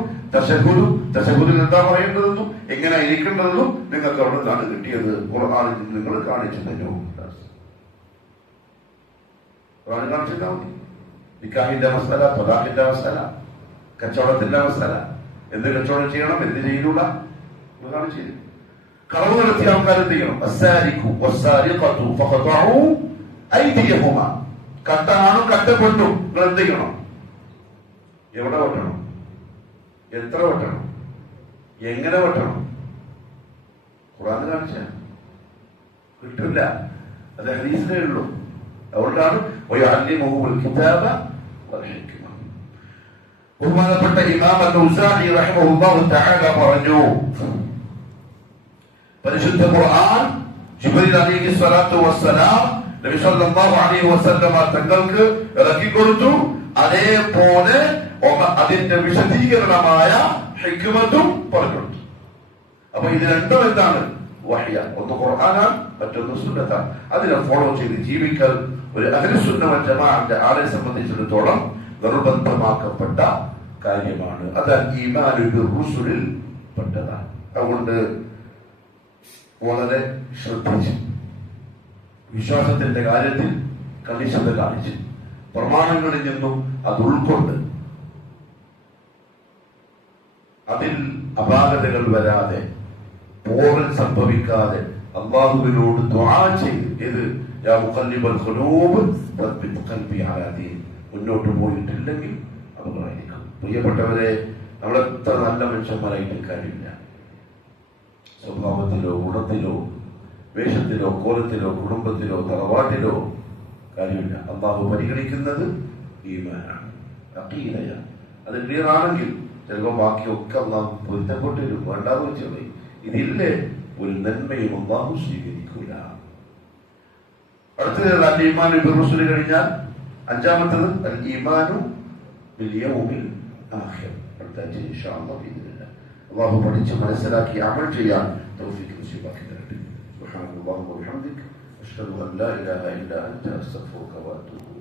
തശഹുദിൽ എന്താ പറയേണ്ടതെന്നും എങ്ങനെ ഇരിക്കേണ്ടതെന്നും നിങ്ങൾക്ക് അവിടെ നിന്നാണ് കിട്ടിയത്. ഖുർആനിൽ നിങ്ങൾ കാണിച്ചു തന്നു. ഖുർആൻ കാണിച്ചാൽ മതി. നിക്കാഹിന്റെ മസല, തലാഖിന്റെ മസല, കച്ചവടത്തിന്റെ മസല, എന്ത് കച്ചവടം ചെയ്യണം, എന്ത് ചെയ്യൂല, കാണിച്ചു. കളവ് നടത്തിയ ആൾക്കാർ എന്ത് ചെയ്യണം? അസ്സാരിഖു വസ്സാരിഖതു ഫഖതഉ ഐദിയഹുമാ. കട്ടാണും കട്ടപ്പെട്ടും നിങ്ങൾ എന്ത് ചെയ്യണം? എവിടെ വെട്ടണം? എത്ര വെട്ടണം? എങ്ങനെ വെട്ടണം? ഖുർആൻ കാണിച്ച കിട്ടില്ല, അത് ഹദീസിലേ ഉള്ളൂ. അതുകൊണ്ടാണ് വയഅല്ലിമുഹുൽ കിതാബ വൽ ഹിക്മ. ബഹുമാനപ്പെട്ട ഇമാം അൽ-ഔസാഇ റഹിമഹുല്ലാഹു തആല പറഞ്ഞു, പരിശുദ്ധ ഖുർആൻ ജിബ്രീൽ അലൈഹി സ്വലാത്തു വസ്സലാം നബി സല്ലല്ലാഹു അലൈഹി വസല്ലമ തങ്ങൾക്ക് ഇറക്കിക്കൊടുത്തു. അതേപോലെ അതിന്റെ വിശദീകരണമായ ഹിക്മത്തും പറഞ്ഞുകൊടുത്തു. അപ്പൊ ഇത് രണ്ടും എന്താണ്? വഹ്യ. ഒന്ന് ഖുർആനാണ്, മറ്റൊന്ന് സുന്നത്താണ്. അതിനെ ഫോളോ ചെയ്ത് ജീവിക്കൽ ഒരു അഹ്ലുസുന്ന വൽ ജമാഅത്തിന്റെ ആളെ സംബന്ധിച്ചിടത്തോളം നിർബന്ധമാക്കപ്പെട്ട കാര്യമാണ്. അത് ഈമാനു ബിർറുസുലിൽ പെട്ടതാണ്. അതുകൊണ്ട് വളരെ ശ്രദ്ധിച്ച് വിശ്വാസത്തിന്റെ കാര്യത്തിൽ കണിശത കാണിച്ച് പ്രമാണങ്ങളിൽ നിന്നും അത് ഉൾക്കൊണ്ട് അതിൽ അപാകതകൾ വരാതെ പോറൽ സംഭവിക്കാതെ അല്ലാഹുവിനോട് ദുആ ചെയ്ത് യാ മുഖല്ലിബൽ ഖുലൂബ് തബ്ബിത് ഖൽബി അലാ ദീൻ മുന്നോട്ട് പോയിട്ടില്ലെങ്കിൽ അപകടമായിരിക്കും. പ്രിയപ്പെട്ടവരെ, നമ്മളെത്ര നല്ല മനുഷ്യന്മാരായിട്ട് കാര്യമില്ല. സ്വഭാവത്തിലോ ഗുണത്തിലോ വേഷത്തിലോ കോലത്തിലോ കുടുംബത്തിലോ തറവാട്ടിലോ കാര്യമില്ല. അല്ലാഹു പരിഗണിക്കുന്നത് ഈമാനാണ്, അഖീദയാണ്. അത് ക്ലിയർ ആണെങ്കിൽ ചിലപ്പോൾ ബാക്കിയൊക്കെ അല്ലാഹു പൊരുത്തപ്പെട്ട് വരും. വേണ്ടാന്ന് വെച്ചാൽ ഇതില്ലേ ഒരു നന്മയും അല്ലാഹു സ്വീകരിക്കൂല. അടുത്തത് അൽ ഈമാനു ബിർറുസുലി കഴിഞ്ഞാൽ അഞ്ചാമത്തത് അൽ ഈമാനു ബിൽ യൗമിൽ ആഖിർ. അടുത്ത ഇൻഷാ അല്ലാഹ് ബിഇദ്നില്ലാഹ് അല്ലാഹു പഠിച്ച് മനസ്സിലാക്കി അമൽ ചെയ്യാൻ തൗഫീഖ് നസീബാക്കി തരട്ടെ. സുബ്ഹാനല്ലാഹി വബിഹംദിഹി അഷ്ഹദു അൻ ലാ ഇലാഹ ഇല്ലാ അൻത അസ്തഗ്ഫിറുക വഅതൂബു